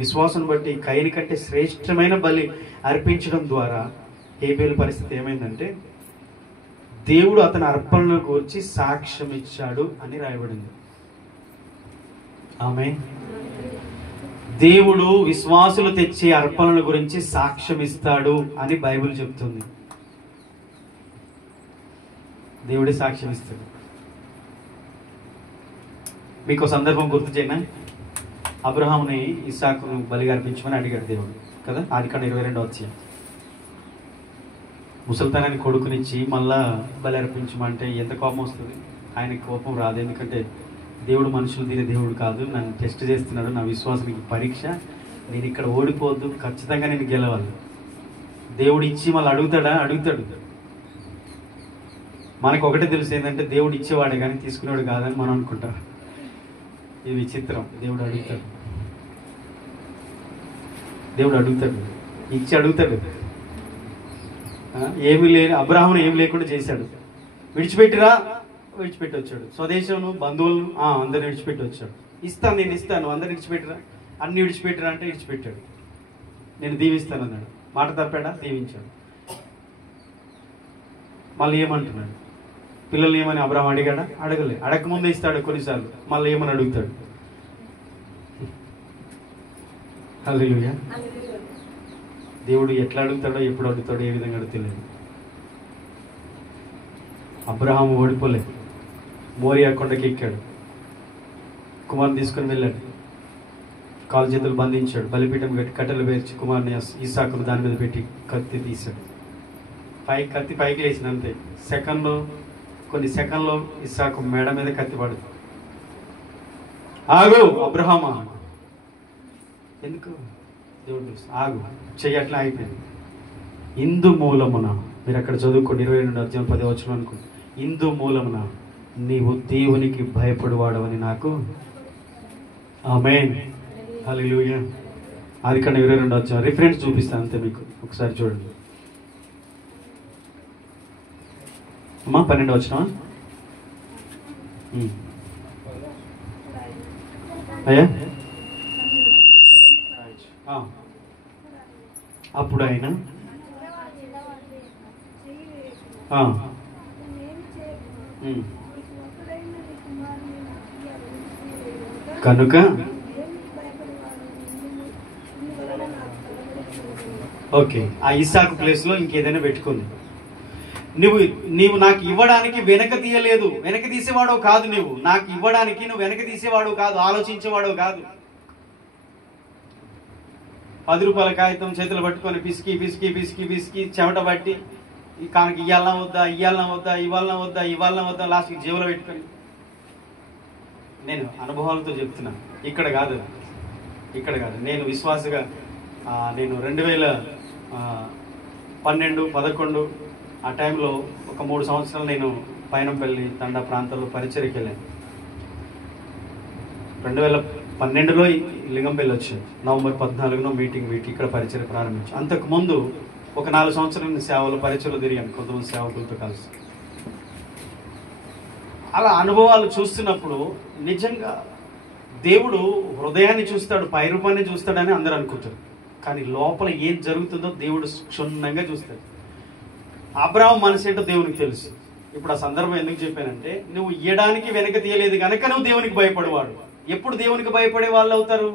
విశ్వాసం బట్టి కయీను కంటే శ్రేష్టమైన బలి అర్పించడం ద్వారా హేబేలు పరిస్థితి ఏమైందంటే, దేవుడు అతని అర్పణల గురించి సాక్ష్యం ఇచ్చాడు అని రాయబడింది. ఆమేన్. దేవుడు విశ్వాసులు తెచ్చే అర్పణల గురించి సాక్ష్యం ఇస్తాడు అని బైబిల్ చెప్తుంది. దేవుడే సాక్ష్యం ఇస్తాడు. మీకు సందర్భం గుర్తు చేయనా? అబ్రహాముని ఇస్సాకును బలిగా అర్పించమని అడిగాడు దేవుడు కదా, ఆదికాండం 22వ అధ్యాయం. ముసలితనాన్ని కొడుకునిచ్చి మళ్ళా బలి అర్పించమంటే ఎంత కోపం వస్తుంది? ఆయనకి కోపం రాదు, ఎందుకంటే దేవుడు మనుషులు తినే దేవుడు కాదు. నన్ను టెస్ట్ చేస్తున్నాడు, నా విశ్వాసానికి పరీక్ష. నేను ఇక్కడ ఓడిపోవద్దు, ఖచ్చితంగా నేను గెలవాలి. దేవుడు ఇచ్చి మళ్ళీ అడుగుతాడా? అడుగుతాడు. మనకు ఒకటే తెలుసు ఏంటంటే దేవుడు ఇచ్చేవాడే కానీ తీసుకునేవాడు కాదని మనం అనుకుంటాం. ఇది విచిత్రం. దేవుడు అడుగుతాడు, దేవుడు అడుగుతాడు, ఇచ్చి అడుగుతాడు. ఏమీ లేని అబ్రాహామును ఏమి లేకుండా చేశాడు. విడిచిపెట్టిరా, విడిచిపెట్టి వచ్చాడు. స్వదేశం బంధువులను అందరిని విడిచిపెట్టి వచ్చాడు. ఇస్తాను, నేను ఇస్తాను, అందరిని విడిచిపెట్టిరా, అన్ని విడిచిపెట్టిరా అంటే విడిచిపెట్టాడు. నేను దీవిస్తాను అన్నాడు. మాట తప్పాడా? దీవించాడు. మళ్ళీ ఏమంటున్నాడు? పిల్లల్ని ఏమని అబ్రాహం అడిగాడా? అడగలే. అడగకముందే ఇస్తాడు కొన్నిసార్లు. మళ్ళీ ఏమని అడుగుతాడు? హల్లెలూయా. దేవుడు ఎట్లా అడుగుతాడో, ఎప్పుడు అడుగుతాడో, ఏ విధంగా తెలియదు. అబ్రహాం ఓడిపోలేదు. మోరియా కొండకి ఎక్కాడు. కుమారుని తీసుకుని వెళ్ళాడు. కాలు చేతులు బంధించాడు. బలిపీఠం పెట్టి కట్టెలు పేర్చి కుమారుని ఇస్సాకును దాని మీద పెట్టి కత్తి తీశాడు. కత్తి పైకి లేచిన అంతే. కొన్ని సెకండ్లో ఇస్సాకు మెడ మీద కత్తి పడుతుంది. ఆగు అబ్రహామా. ఎందుకు? దేవుడు ఆగు, చెయ్యి అట్లా అయిపోయింది. ఇందు మూలమున, మీరు అక్కడ చదువుకోండి 22:10 అనుకోండి. ఇందు మూలమున నీవు దేవునికి భయపడువాడవని నాకు. ఆమేన్, హల్లెలూయా. ఆదికాండం 22 రిఫరెన్స్ చూపిస్తాను అంతే మీకు, ఒకసారి చూడండి అమ్మా. 12 అయ్యా. అప్పుడు ఆయన కనుక ఓకే, ఆ ఇస్సాకు ప్లేస్ లో ఇంకేదైనా పెట్టుకుంది. నీవు నాకు ఇవ్వడానికి వెనక తీయలేదు. వెనక తీసేవాడో కాదు. నువ్వు నాకు ఇవ్వడానికి నువ్వు వెనక తీసేవాడు కాదు, ఆలోచించేవాడు కాదు. 10 రూపాయల కాగితం చేతులు పట్టుకొని పిసికి పిసికి పిసికి పిసికి చెమట పట్టి కానికి ఇవ్వాలన్నా వద్దా, ఇవ్వాలన్నా వద్దా, ఇవ్వాలన్నా వద్దా, లాస్ట్కి జేబులో పెట్టుకొని. నేను అనుభవాలతో చెప్తున్నాను. ఇక్కడ కాదు. నేను విశ్వాసగా నేను 2012, 11 ఆ టైంలో ఒక 3 సంవత్సరాలు నేను పైనంపల్లి తండా ప్రాంతాల్లో పరిచర్యకి వెళ్ళాను. 2012లో లింగంపల్లి వచ్చాను. నవంబర్ 14న మీటింగ్ పెట్టి ఇక్కడ పరిచర్య ప్రారంభించాను. అంతకుముందు ఒక 4 సంవత్సరాల సేవలు పరిచయలు తిరిగాను కొంతమంది సేవకులతో కలిసి. అలా అనుభవాలు చూస్తున్నప్పుడు నిజంగా దేవుడు హృదయాన్ని చూస్తాడు, పై రూపాన్ని చూస్తాడని అందరూ అనుకుంటారు. కానీ లోపల ఏం జరుగుతుందో దేవుడు క్షుణ్ణంగా చూస్తాడు. అబ్రాహాము మనసు ఏంటో దేవునికి తెలుసు. ఇప్పుడు ఆ సందర్భం ఎందుకు చెప్పానంటే, నువ్వు ఇయ్యడానికి వెనక తీయలేదు కనుక నువ్వు దేవునికి భయపడేవాడు. ఎప్పుడు దేవునికి భయపడే వాళ్ళు అవుతారు?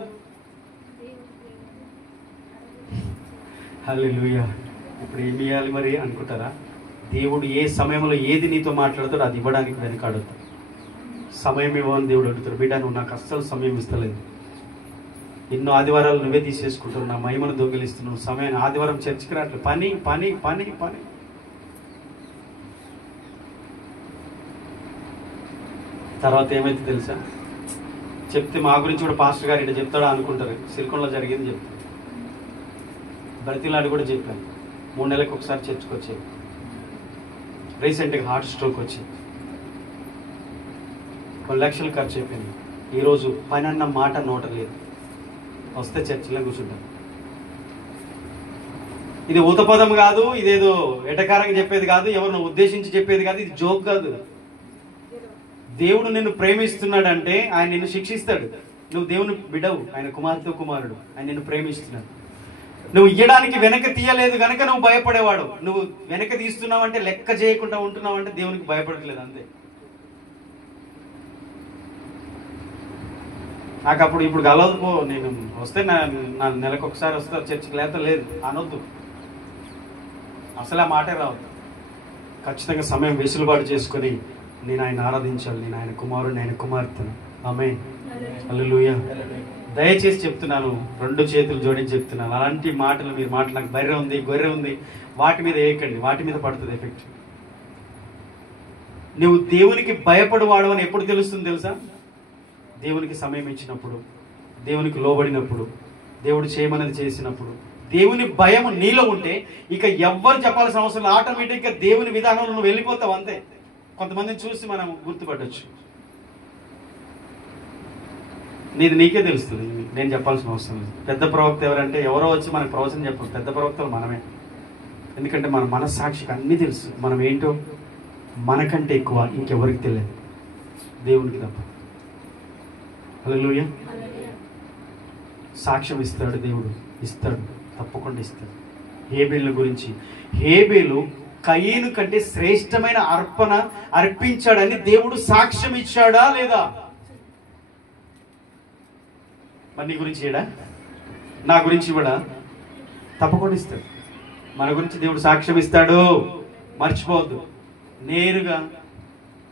హల్లెలూయా. ఇప్పుడు ఏమి ఇవ్వాలి మరి అనుకుంటారా? దేవుడు ఏ సమయంలో ఏది నీతో మాట్లాడతాడో అది ఇవ్వడానికి వెనకాడుతాడు. సమయం ఇవ్వని దేవుడు అడుగుతాడు. బిడ్డ, నువ్వు నాకు అస్సలు సమయం ఇస్తలేదు. ఎన్నో ఆదివారాలు నువ్వే తీసేసుకుంటున్నావు, నా మహిమను దొంగిలిస్తున్నావు. సమయాన్ని ఆదివారం చర్చికి రావట్లేదు. పని పని పని పని. తర్వాత ఏమైతే తెలుసా? చెప్తే మా గురించి కూడా పాస్టర్ గారు ఇట్లా చెప్తాడా అనుకుంటారు. సిరికొండలో జరిగింది చెప్తాను. బ్రతిలాడి కూడా చెప్పాను. 3 నెలలకు ఒకసారి చర్చకు వచ్చేది. రీసెంట్గా హార్ట్ స్ట్రోక్ వచ్చి 1 లక్షలు ఖర్చు అయిపోయింది. ఈరోజు పని అన్న మాట నోట లేదు. వస్తే చర్చిలో కూర్చుంటాను. ఇది ఊతపదం కాదు, ఇదేదో ఎటకారంగా చెప్పేది కాదు, ఎవరిని ఉద్దేశించి చెప్పేది కాదు, ఇది జోక్ కాదు. దేవుడు నిన్ను ప్రేమిస్తున్నాడంటే ఆయన నిన్ను శిక్షిస్తాడు. నువ్వు దేవుని బిడ్డవు, ఆయన కుమార్తె కుమారుడు, ఆయన నిన్ను ప్రేమిస్తున్నాడు. నువ్వు ఇయ్యడానికి వెనక తీయలేదు కనుక నువ్వు భయపడేవాడు. నువ్వు వెనక తీస్తున్నావంటే, లెక్క చేయకుండా ఉంటున్నావంటే దేవునికి భయపడట్లేదు అంతే. నాకు అప్పుడు ఇప్పుడు కలవదు పో, నేను వస్తే నా నెలకు ఒకసారి వస్తా చర్చికి, లేకపోతే లేదు అనొద్దు. అసలు ఆ మాటే రావద్దు. ఖచ్చితంగా సమయం వెసులుబాటు చేసుకొని నేను ఆయన ఆరాధించాలి. నేను ఆయన కుమారుడిని, ఆయన కుమార్తెను. ఆమేన్, హల్లెలూయా. దయచేసి చెప్తున్నాను, 2 చేతులు జోడించి చెప్తున్నాను. అలాంటి మాటలు మీరు నాకు బర్రె ఉంది, గొర్రె ఉంది, వాటి మీద వేయకండి. వాటి మీద పడుతుంది ఎఫెక్ట్. నువ్వు దేవునికి భయపడువాడు అని ఎప్పుడు తెలుస్తుంది తెలుసా? దేవునికి సమయం ఇచ్చినప్పుడు, దేవునికి లోబడినప్పుడు, దేవుడు చేయమన్నది చేసినప్పుడు. దేవుని భయం నీలో ఉంటే ఇక ఎవ్వరు చెప్పాల్సిన అవసరం లేదు. ఆటోమేటిక్గా దేవుని విధానంలో నువ్వు వెళ్ళిపోతావు అంతే. కొంతమందిని చూసి మనం గుర్తుపట్టవచ్చు. నీకే తెలుస్తుంది, నేను చెప్పాల్సిన అవసరం లేదు. పెద్ద ప్రవక్త ఎవరంటే ఎవరో వచ్చి మనకు ప్రవచనం చెప్పాలి. పెద్ద ప్రవక్తలు మనమే. ఎందుకంటే మన మనస్సాక్షికి అన్నీ తెలుసు. మనం ఏంటో మనకంటే ఎక్కువ ఇంకెవరికి తెలియదు, దేవునికి తప్ప. హల్లెలూయా. సాక్ష్యం ఇస్తాడు దేవుడు, ఇస్తాడు, తప్పకుండా ఇస్తాడు. హేబేలు గురించి, హేబేలు కయీను కంటే శ్రేష్టమైన అర్పణ అర్పించాడని దేవుడు సాక్ష్యం ఇచ్చాడా లేదా? మరి నీ గురించి ఇవ్వడా? నా గురించి ఇవ్వడా? తప్పకుండా ఇస్తాడు. మన గురించి దేవుడు సాక్ష్యం ఇస్తాడు, మర్చిపోవద్దు. నేరుగా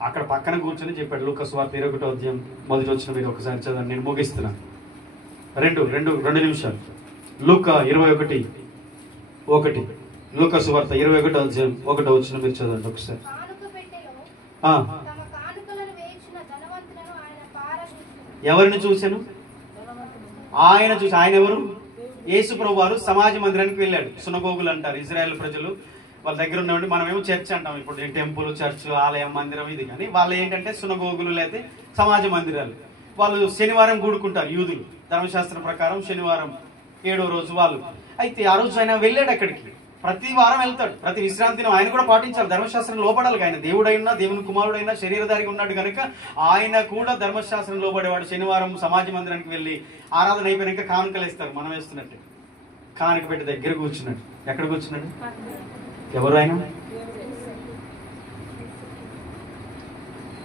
అక్కడ పక్కన కూర్చొని చెప్పాడు. లూకా సువార్త 21వ అధ్యాయం మొదటి వచనం మీరు ఒకసారి చదవండి, నేను ముగిస్తున్నాను. రెండు నిమిషాలు. లూకా 21:1. లూకా సువార్త 21వ అధ్యాయం 1వ వచనం మీరు చదవండి ఒకసారి. ఎవరిని చూశాను? ఆయన చూసి, ఆయన ఎవరు? యేసు ప్రభు వారు సమాజ మందిరానికి వెళ్ళాడు. సునగోగులు అంటారు ఇజ్రాయెల్ ప్రజలు, వాళ్ళ దగ్గర ఉన్నవాడి. మనమేమో చర్చ్ అంటాం, ఇప్పుడు టెంపుల్, చర్చ్, ఆలయం, మందిరం ఇది. కానీ వాళ్ళు ఏంటంటే సునగోగులు లేకపోతే సమాజ మందిరాలు. వాళ్ళు శనివారం కూడుకుంటారు యూదులు. ధర్మశాస్త్రం ప్రకారం శనివారం 7వ రోజు వాళ్ళు. అయితే ఆ రోజు ఆయన వెళ్ళాడు అక్కడికి. ప్రతి వారం వెళ్తాడు, ప్రతి విశ్రాంతి దినం ఆయన కూడా పాటించాలి. ధర్మశాస్త్రం లోపడాలి. ఆయన దేవుడైనా, దేవుని కుమారుడైనా, శరీరధారిగా ఉన్నాడు కనుక ఆయన కూడా ధర్మశాస్త్రం లోబడేవాడు. శనివారం సమాజ మందిరానికి వెళ్ళి ఆరాధన అయిపోయాక కానుకలు వేస్తారు, మనం వేస్తున్నట్టు. కానుక పెట్టి దగ్గర కూర్చున్నాడు. ఎక్కడ కూర్చున్నాడు? ఎవరు ఆయన?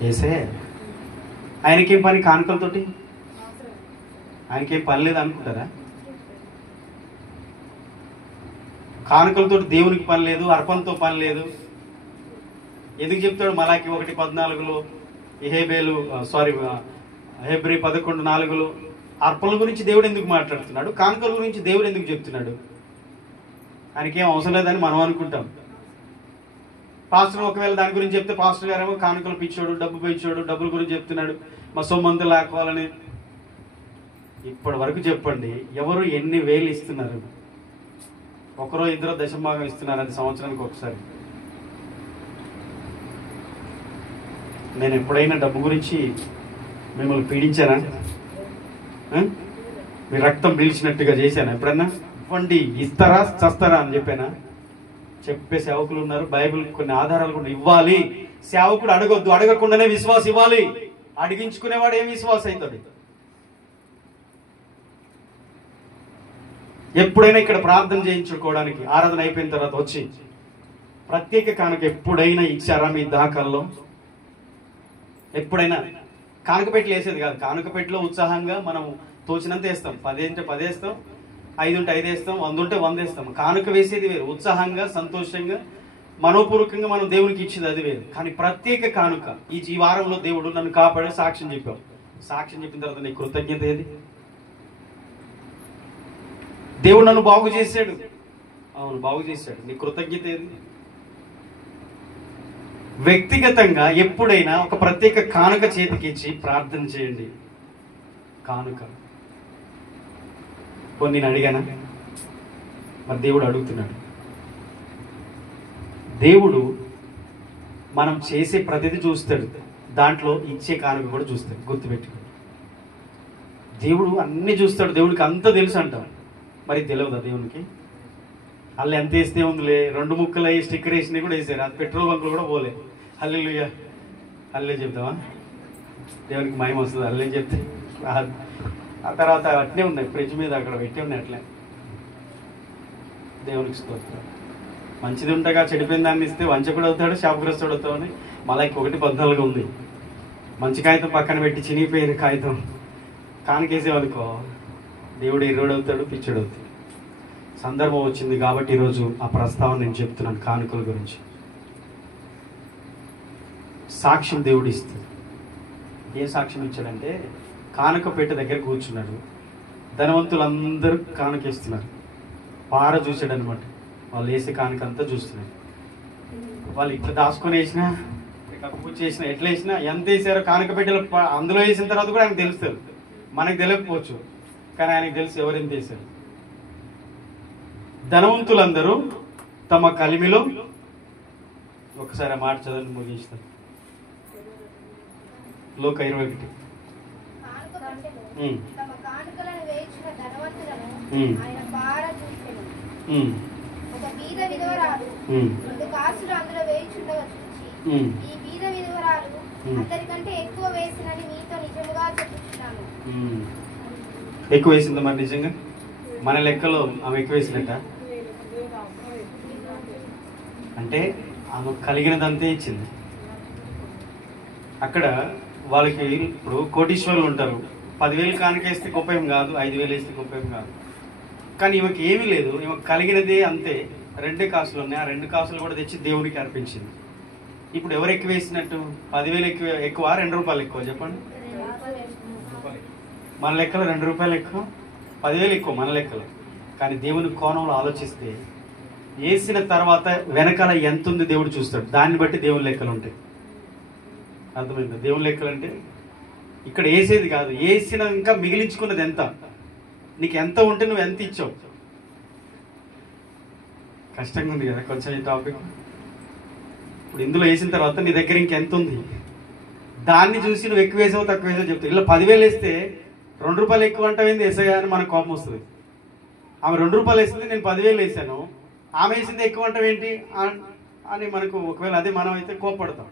ఏసే. ఆయనకేం పని కానుకలతోటి? ఆయనకేం పని లేదు అనుకుంటారా? కానుకలతో దేవునికి పని లేదు, అర్పణతో పని లేదు. ఎందుకు చెప్తాడు మలాకి 1:14 హెబ్రీ 11:4 అర్పణల గురించి దేవుడు ఎందుకు మాట్లాడుతున్నాడు? కానుకల గురించి దేవుడు ఎందుకు చెప్తున్నాడు? ఆయనకేం అవసరం లేదని మనం అనుకుంటాం. పాస్టర్ ఒకవేళ దాని గురించి చెప్తే పాస్టర్ గారేమో కానుకలు పిచ్చోడు, డబ్బు పిచ్చోడు, డబ్బుల గురించి చెప్తున్నాడు, మా సొమ్మంతా లాక్కోవాలని. ఇప్పటి వరకు చెప్పండి, ఎవరు ఎన్ని వేలు ఇస్తున్నారు? ఒకరో ఇద్దరు దశభాగం ఇస్తున్నారు, అది సంవత్సరానికి ఒకసారి. నేను ఎప్పుడైనా డబ్బు గురించి మిమ్మల్ని పీడించానా? మీ రక్తం పీల్చినట్టుగా చేశానా ఎప్పుడన్నా? ఇవ్వండి, ఇస్తారా, చస్తారా అని చెప్పానా? చెప్పే సేవకులు ఉన్నారు. బైబిల్ కొన్ని ఆధారాలు కూడా ఇవ్వాలి. సేవకుడు అడగొద్దు, అడగకుండానే విశ్వాసం ఇవ్వాలి. అడిగించుకునేవాడు ఏం విశ్వాసం అవుతుంది? ఎప్పుడైనా ఇక్కడ ప్రార్థన చేయించుకోవడానికి ఆరాధన అయిపోయిన తర్వాత వచ్చి ప్రత్యేక కానుక ఎప్పుడైనా ఇచ్చారా మీ దాఖల్లో? ఎప్పుడైనా కానుకపెట్టెలు వేసేది కాదు. కానుకపెట్టెలో ఉత్సాహంగా మనం తోచినంత వేస్తాం. 10 ఉంటే 10 వేస్తాం, 5 ఉంటే 5 వేస్తాం, 100 ఉంటే 100 వేస్తాం. కానుక వేసేది వేరు, ఉత్సాహంగా, సంతోషంగా, మనోపూర్వకంగా మనం దేవునికి ఇచ్చేది అది వేరు. కానీ ప్రత్యేక కానుక, ఈ వారంలో దేవుడు నన్ను కాపాడే సాక్ష్యం చెప్పావు. సాక్ష్యం చెప్పిన తర్వాత నీ కృతజ్ఞత ఏది? దేవుడు నన్ను బాగు చేశాడు, అవును బాగు చేశాడు, నీ కృతజ్ఞత ఏది? వ్యక్తిగతంగా ఎప్పుడైనా ఒక ప్రత్యేక కానుక చేతికిచ్చి ప్రార్థన చేయండి. కానుక కొన్ని నేను అడిగానా? మరి దేవుడు అడుగుతున్నాడు. దేవుడు మనం చేసే ప్రతిదీ చూస్తాడు, దాంట్లో ఇచ్చే కానుక కూడా చూస్తాడు. గుర్తుపెట్టుకోండి, దేవుడు అన్ని చూస్తాడు. దేవుడికి అంత తెలుసు అంటాం, మరి తెలియదా దేవునికి? వాళ్ళు ఎంత వేస్తే ఉందిలే, 2 ముక్కలు అయ్యి స్టిక్కర్ వేసినవి కూడా వేసారు, అది పెట్రోల్ బంకులు కూడా పోలే. హల్లెలూయా, హల్లే చెప్తావా? దేవునికి మహిమ వస్తుంది హల్లే చెప్తే. ఆ తర్వాత అట్నే ఉన్నాయి, ఫ్రిడ్జ్ మీద అక్కడ పెట్టి ఉన్నాయి అట్లే. దేవునికి స్తోత్రం. మంచిది ఉంటగా చెడిపోయిన దాన్ని ఇస్తే వంచకుడు అవుతాడు, శాపగ్రస్తుడు అవుతామని మళ్ళీ 1:14 ఉంది. మంచి కాగితం పక్కన పెట్టి చినిగిపోయిన కాగితం కానుకేసేవనుకో, దేవుడు ఎర్రోడు అవుతాడు, పిచ్చడు అవుతాడు. సందర్భం వచ్చింది కాబట్టి ఈరోజు ఆ ప్రస్తావన నేను చెప్తున్నాను. కానుకల గురించి సాక్ష్యం దేవుడు ఇస్తాడు. ఏ సాక్ష్యం ఇచ్చాడంటే, కానుక పెట్టె దగ్గర కూర్చున్నాడు, ధనవంతులందరూ కానుకేస్తున్నారు. పార చూశాడు అనమాట, వాళ్ళు వేసే కానుక అంతా చూస్తున్నారు. వాళ్ళు ఇట్లా దాచుకొని వేసినా, కప్పు చేసినా, ఎట్లా వేసినా, ఎంత వేసారో కానుక పెట్టెలు అందులో వేసిన తర్వాత కూడా ఆయనకు తెలుస్తుంది. మనకు తెలియకపోవచ్చు, కానీ ఆయనకు తెలుసు ఎవరెంత వేశారు. ధనవంతులందరూ తమ కలిమిలో, ఒకసారి ఆ మాట చదవండి ముగిస్తాను. లోక 21. కానుక పెట్టెను. ఉమ్, తమ కానుకలను వేయించిన ధనవంతులను ఉమ్, ఆయన బార చూసెను. ఉమ్, ఒక బీద విధవరాలు ఉమ్, 2 కాసులు అందులో వేయించుండగా చూచి, ఉమ్, ఈ బీద విధవరాలు ఉమ్. అందరికంటే ఎక్కువ వేసినని మీతో నిజముగా చెప్పుచున్నాను. ఉమ్. ఎక్కువ వేసిందా మరి నిజంగా? మన లెక్కలో ఆమె ఎక్కువ వేసినట్ట? అంటే ఆమె కలిగినదంతే ఇచ్చింది. అక్కడ వాళ్ళకి ఇప్పుడు కోటీశ్వరులు ఉంటారు, 10,000 కానుకేస్తే గొప్ప ఏం కాదు, 5,000 వేస్తే గొప్ప ఏం కాదు. కానీ ఈమెకి ఏమీ లేదు, ఈమె కలిగినదే అంతే. 2 కాసులు ఉన్నాయి, ఆ 2 కాసులు కూడా తెచ్చి దేవునికి అర్పించింది. ఇప్పుడు ఎవరు ఎక్కువ వేసినట్టు? 10,000 ఎక్కువ 2 రూపాయలు ఎక్కువ? చెప్పండి. మన లెక్కలో 2 రూపాయలు ఎక్కువ, 10,000 ఎక్కువ మన లెక్కలో. కానీ దేవుని కోణంలో ఆలోచిస్తే వేసిన తర్వాత వెనకాల ఎంత ఉంది దేవుడు చూస్తాడు. దాన్ని బట్టి దేవుని లెక్కలు ఉంటాయి. అర్థమైందా? దేవుని లెక్కలు అంటే ఇక్కడ వేసేది కాదు, వేసిన ఇంకా మిగిలించుకున్నది ఎంత, నీకు ఎంత ఉంటే నువ్వు ఎంత ఇచ్చావు. కష్టంగా ఉంది కదా కొంచెం ఈ టాపిక్. ఇప్పుడు ఇందులో వేసిన తర్వాత నీ దగ్గర ఇంకెంత ఉంది, దాన్ని చూసి నువ్వు ఎక్కువ వేసావు తక్కువ వేసావు చెప్తావు. ఇలా 10,000 వేస్తే 2 రూపాయలు ఎక్కువ అంటావేంది వేసాయా అని మనకు కోపం వస్తుంది. ఆమె 2 రూపాయలు వేసింది, నేను 10,000 వేసాను, ఆమె వేసింది ఎక్కువ అంటావేంటి అని మనకు ఒకవేళ అదే మనం అయితే కోపడతాం.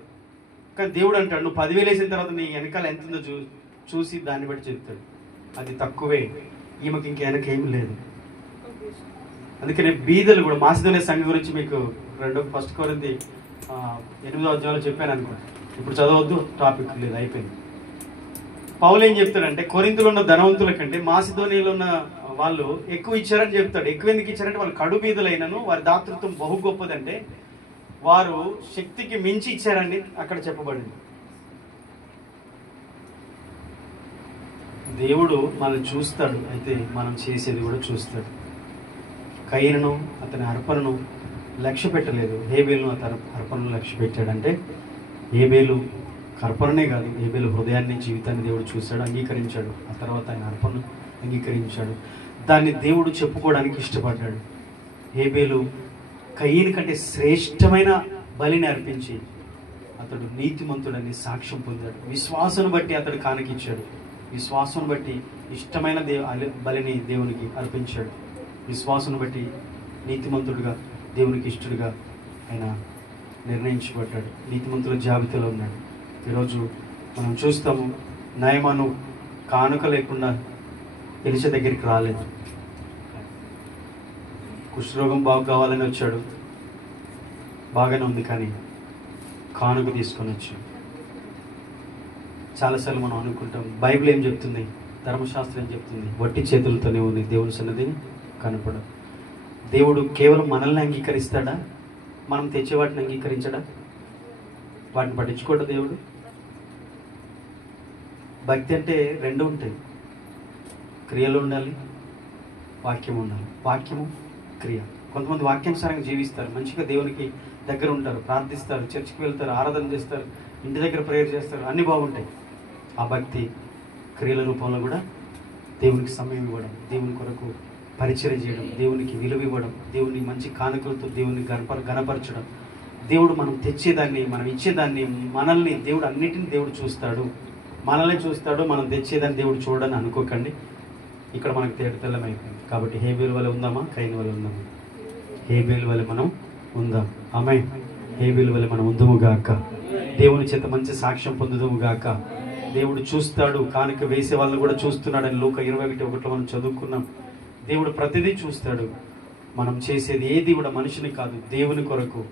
కానీ దేవుడు అంటాడు, నువ్వు 10,000 వేసిన తర్వాత నీ వెనకాల ఎంత ఉందో చూసి దాన్ని బట్టి చెప్తాడు. అది తక్కువే, ఈమెకి ఇంక వెనక ఏమి లేదు. అందుకనే బీదలు కూడా, మాసిదోనియ సంఘం గురించి మీకు 1 కొరింథీ 8వ అధ్యాయంలో చెప్పాను అనుకోండి. ఇప్పుడు చదవద్దు, టాపిక్ లేదు, అయిపోయింది. పౌలు ఏం చెప్తాడంటే, కొరింథీలో ఉన్న ధనవంతుల కంటే మాసిదోనియలో ఉన్న వాళ్ళు ఎక్కువ ఇచ్చారని చెప్తాడు. ఎక్కువ ఎందుకు ఇచ్చారంటే వాళ్ళు కడు బీదలైనను వారి దాతృత్వం బహు గొప్పదంటే వారు శక్తికి మించి ఇచ్చారని అక్కడ చెప్పబడింది. దేవుడు మనం చూస్తాడు, అయితే మనం చేసేది కూడా చూస్తాడు. కయీనును అతని అర్పణను లక్ష్య పెట్టలేదు, హేబేలును అతని అర్పణను లక్ష్య పెట్టాడంటే హేబేలు అర్పణనే కాదు, హేబేలు హృదయాన్ని జీవితాన్ని దేవుడు చూశాడు, అంగీకరించాడు. ఆ తర్వాత ఆయన అర్పణను అంగీకరించాడు, దాన్ని దేవుడు చెప్పుకోవడానికి ఇష్టపడ్డాడు. హేబేలు కయీను కంటే శ్రేష్టమైన బలిని అర్పించి అతడు నీతిమంతుడని సాక్ష్యం పొందాడు. విశ్వాసం బట్టి అతడు కానుకిచ్చాడు, విశ్వాసం బట్టి ఇష్టమైన బలిని దేవునికి అర్పించాడు. విశ్వాసం బట్టి నీతిమంతుడుగా దేవునికి ఇష్టడుగా ఆయన నిర్ణయించబడ్డాడు, నీతిమంతుల జాబితాలో ఉన్నాడు. ఈరోజు మనం చూస్తాము, నయమాను కానుక లేకుండా ఎలిషా దగ్గరికి రాలేదు. కుష్ఠరోగం బాగు కావాలని వచ్చాడు, బాగానే ఉంది, కానీ కానుక తీసుకొని వచ్చాడు. చాలాసార్లు మనం అనుకుంటాం, బైబిల్ ఏం చెప్తుంది, ధర్మశాస్త్రం ఏం చెప్తుంది, వట్టి చేతులతోనే ఉంది దేవుని సన్నిధిని కనపడదు. దేవుడు కేవలం మనల్ని అంగీకరిస్తాడా, మనం తెచ్చే వాటిని అంగీకరించడా? వాటిని పట్టించుకోడా దేవుడు? భక్తి అంటే 2 ఉంటాయి, క్రియలు ఉండాలి, వాక్యం ఉండాలి. వాక్యము, క్రియ. కొంతమంది వాక్యానుసారంగా జీవిస్తారు, మంచిగా దేవునికి దగ్గర ఉంటారు, ప్రార్థిస్తారు, చర్చికి వెళ్తారు, ఆరాధన చేస్తారు, ఇంటి దగ్గర ప్రేయర్ చేస్తారు, అన్నీ బాగుంటాయి. ఆ భక్తి క్రియల రూపంలో కూడా దేవునికి సమయం ఇవ్వడం, దేవుని కొరకు పరిచయం చేయడం, దేవునికి విలువ ఇవ్వడం, దేవుని మంచి కానుకలతో దేవుని గణపరచడం. దేవుడు మనం తెచ్చేదాన్ని, మనం ఇచ్చేదాన్ని, మనల్ని దేవుడు అన్నిటిని దేవుడు చూస్తాడు, మనల్ని చూస్తాడు. మనం తెచ్చేదాన్ని దేవుడు చూడని అనుకోకండి. ఇక్కడ మనకు తెల్లమైపోయింది. కాబట్టి హేబేలు వల్ల ఉందామా, కయీను వల్ల ఉందామా? హేబేలు వల్ల మనం ఉందాం. ఆమేన్. హేబేలు వల్ల మనం ఉందుముగాక, దేవుని చేత మంచి సాక్ష్యం పొందుదుముగాక. దేవుడు చూస్తాడు, కానుక వేసే వాళ్ళని కూడా చూస్తున్నాడని లోక 21:1 మనం చదువుకున్నాం. దేవుడు ప్రతిదీ చూస్తాడు. మనం చేసేది ఏది కూడా మనిషిని కాదు, దేవుని కొరకు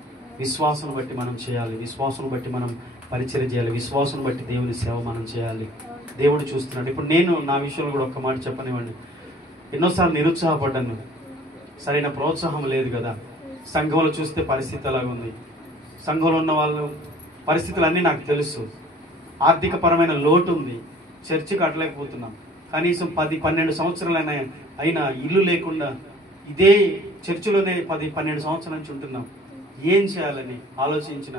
విశ్వాసం బట్టి మనం చేయాలి, విశ్వాసం బట్టి మనం పరిచయం చేయాలి, విశ్వాసం బట్టి దేవుని సేవ మనం చేయాలి. దేవుడు చూస్తున్నాడు. ఇప్పుడు నేను నా విషయంలో కూడా ఒక్క మాట చెప్పనివ్వండి. ఎన్నోసార్లు నిరుత్సాహపడ్డాను, సరైన ప్రోత్సాహం లేదు కదా. సంఘంలో చూస్తే పరిస్థితి అలాగుంది, సంఘంలో ఉన్న వాళ్ళు పరిస్థితులు అన్నీ నాకు తెలుసు. ఆర్థిక పరమైన లోటు ఉంది, చర్చికి అట్లేకపోతున్నాం. కనీసం 10-12 సంవత్సరాలైనా అయినా ఇల్లు లేకుండా ఇదే చర్చిలోనే 10-12 సంవత్సరాల నుంచి ఉంటున్నాం. ఏం చేయాలని ఆలోచించిన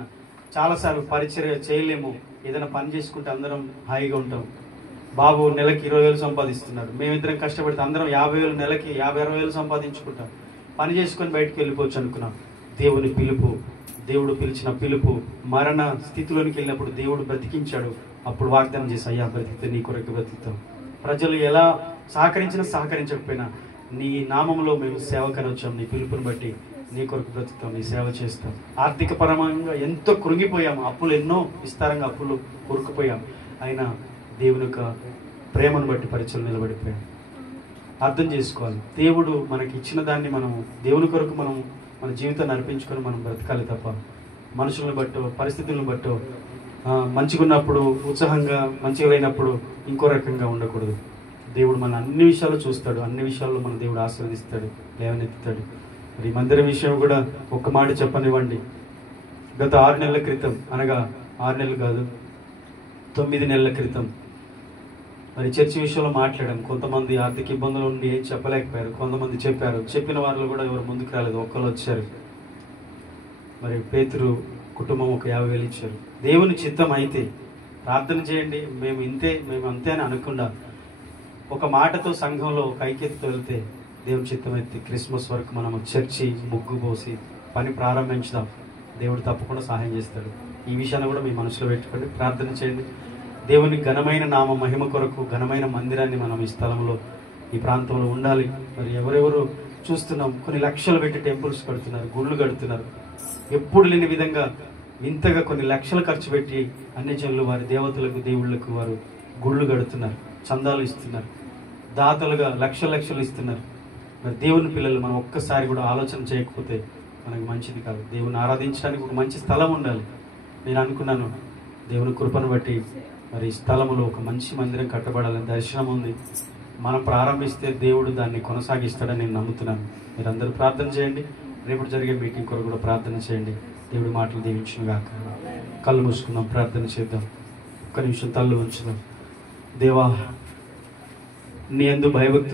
చాలాసార్లు పరిచర్య చేయలేము, ఏదైనా పని చేసుకుంటే అందరం హాయిగా ఉంటాం. బాబు నెలకి 20,000 సంపాదిస్తున్నాడు, మేమిద్దరం కష్టపడితే అందరం 50,000 నెలకి 50-60,000 సంపాదించుకుంటాం, పని చేసుకొని బయటకు వెళ్ళిపోవచ్చు అనుకున్నాం. దేవుని పిలుపు, దేవుడు పిలిచిన పిలుపు, మరణ స్థితిలోనికి వెళ్ళినప్పుడు దేవుడు బ్రతికించాడు. అప్పుడు వాగ్దానం చేసి, అయ్యా బ్రతికితే నీ కొరకు బ్రతుకుతాం. ప్రజలు ఎలా సహకరించినా సహకరించకపోయినా నీ నామంలో మేము సేవకని వచ్చాం, నీ పిలుపుని బట్టి నీ కొరకు బ్రతుకుతాం, నీ సేవ చేస్తాం. ఆర్థిక పరంగా ఎంతో కృంగిపోయాము, అప్పులు ఎన్నో విస్తారంగా అప్పులు కూరుకుపోయాం. అయినా దేవుని యొక్క ప్రేమను బట్టి పరిచయం నిలబడిపోయాం. అర్థం చేసుకోవాలి, దేవుడు మనకి ఇచ్చిన దాన్ని మనం దేవుని కొరకు మనం మన జీవితాన్ని అర్పించుకొని మనం బ్రతకాలి తప్ప మనుషులను బట్టో పరిస్థితులను బట్టో మంచిగా ఉన్నప్పుడు ఉత్సాహంగా మంచిగా లేనప్పుడు ఇంకో రకంగా ఉండకూడదు. దేవుడు మన అన్ని విషయాలు చూస్తాడు, అన్ని విషయాల్లో మన దేవుడు ఆశీర్వదిస్తాడు, లేవనెత్తుతాడు. మరి మందిరం విషయం కూడా ఒక్క మాట చెప్పనివ్వండి. గత 6 నెలల క్రితం, అనగా 6 నెలలు కాదు 9 నెలల క్రితం మరి చర్చి విషయంలో మాట్లాడాం. కొంతమంది ఆర్థిక ఇబ్బందులు ఉండి ఏం చెప్పలేకపోయారు, కొంతమంది చెప్పారు. చెప్పిన వాళ్ళు కూడా ఎవరు ముందుకు రాలేదు, ఒక్కరు వచ్చారు. మరి పేతురు కుటుంబం ఒక 50,000 ఇచ్చారు. దేవుని చిత్తం అయితే ప్రార్థన చేయండి, మేము అంతే అని అనకుండా ఒక మాటతో సంఘంలో ఒక ఐక్యతతో వెళ్తే దేవుని చిత్తం అయితే క్రిస్మస్ వరకు మనం చర్చి ముగ్గు పోసి పని ప్రారంభించుదాం. దేవుడు తప్పకుండా సహాయం చేస్తాడు. ఈ విషయాన్ని కూడా మీ మనసులో పెట్టుకోండి, ప్రార్థన చేయండి. దేవుని ఘనమైన నామ మహిమ కొరకు ఘనమైన మందిరాన్ని మనం ఈ స్థలంలో ఈ ప్రాంతంలో ఉండాలి. మరి ఎవరెవరు చూస్తున్నాం, కొన్ని లక్షలు పెట్టి టెంపుల్స్ కడుతున్నారు, గుళ్ళు కడుతున్నారు. ఎప్పుడు లేని విధంగా ఇంతగా కొన్ని లక్షలు ఖర్చు పెట్టి అన్ని జనులు వారి దేవతలకు దేవుళ్ళకు వారు గుళ్ళు కడుతున్నారు, చందాలు ఇస్తున్నారు, దాతలుగా లక్షలు ఇస్తున్నారు. మరి దేవుని పిల్లలు మనం ఒక్కసారి కూడా ఆలోచన చేయకపోతే మనకు మంచిది కాదు. దేవుని ఆరాధించడానికి ఒక మంచి స్థలం ఉండాలి. నేను అనుకున్నాను, దేవుని కృపను బట్టి మరి స్థలంలో ఒక మంచి మందిరం కట్టబడాలని దర్శనం ఉంది. మనం ప్రారంభిస్తే దేవుడు దాన్ని కొనసాగిస్తాడని నేను నమ్ముతున్నాను. మీరందరూ ప్రార్థన చేయండి. రేపు జరిగే మీటింగ్ కొరకు కూడా ప్రార్థన చేయండి. దేవుడి మాటలు దీవించునుగాక. కళ్ళు మూసుకుందాం, ప్రార్థన చేద్దాం. ఒక్క నిమిషం తల్లు ఉంచుదాం. దేవా, నీ యందు భయభక్తులు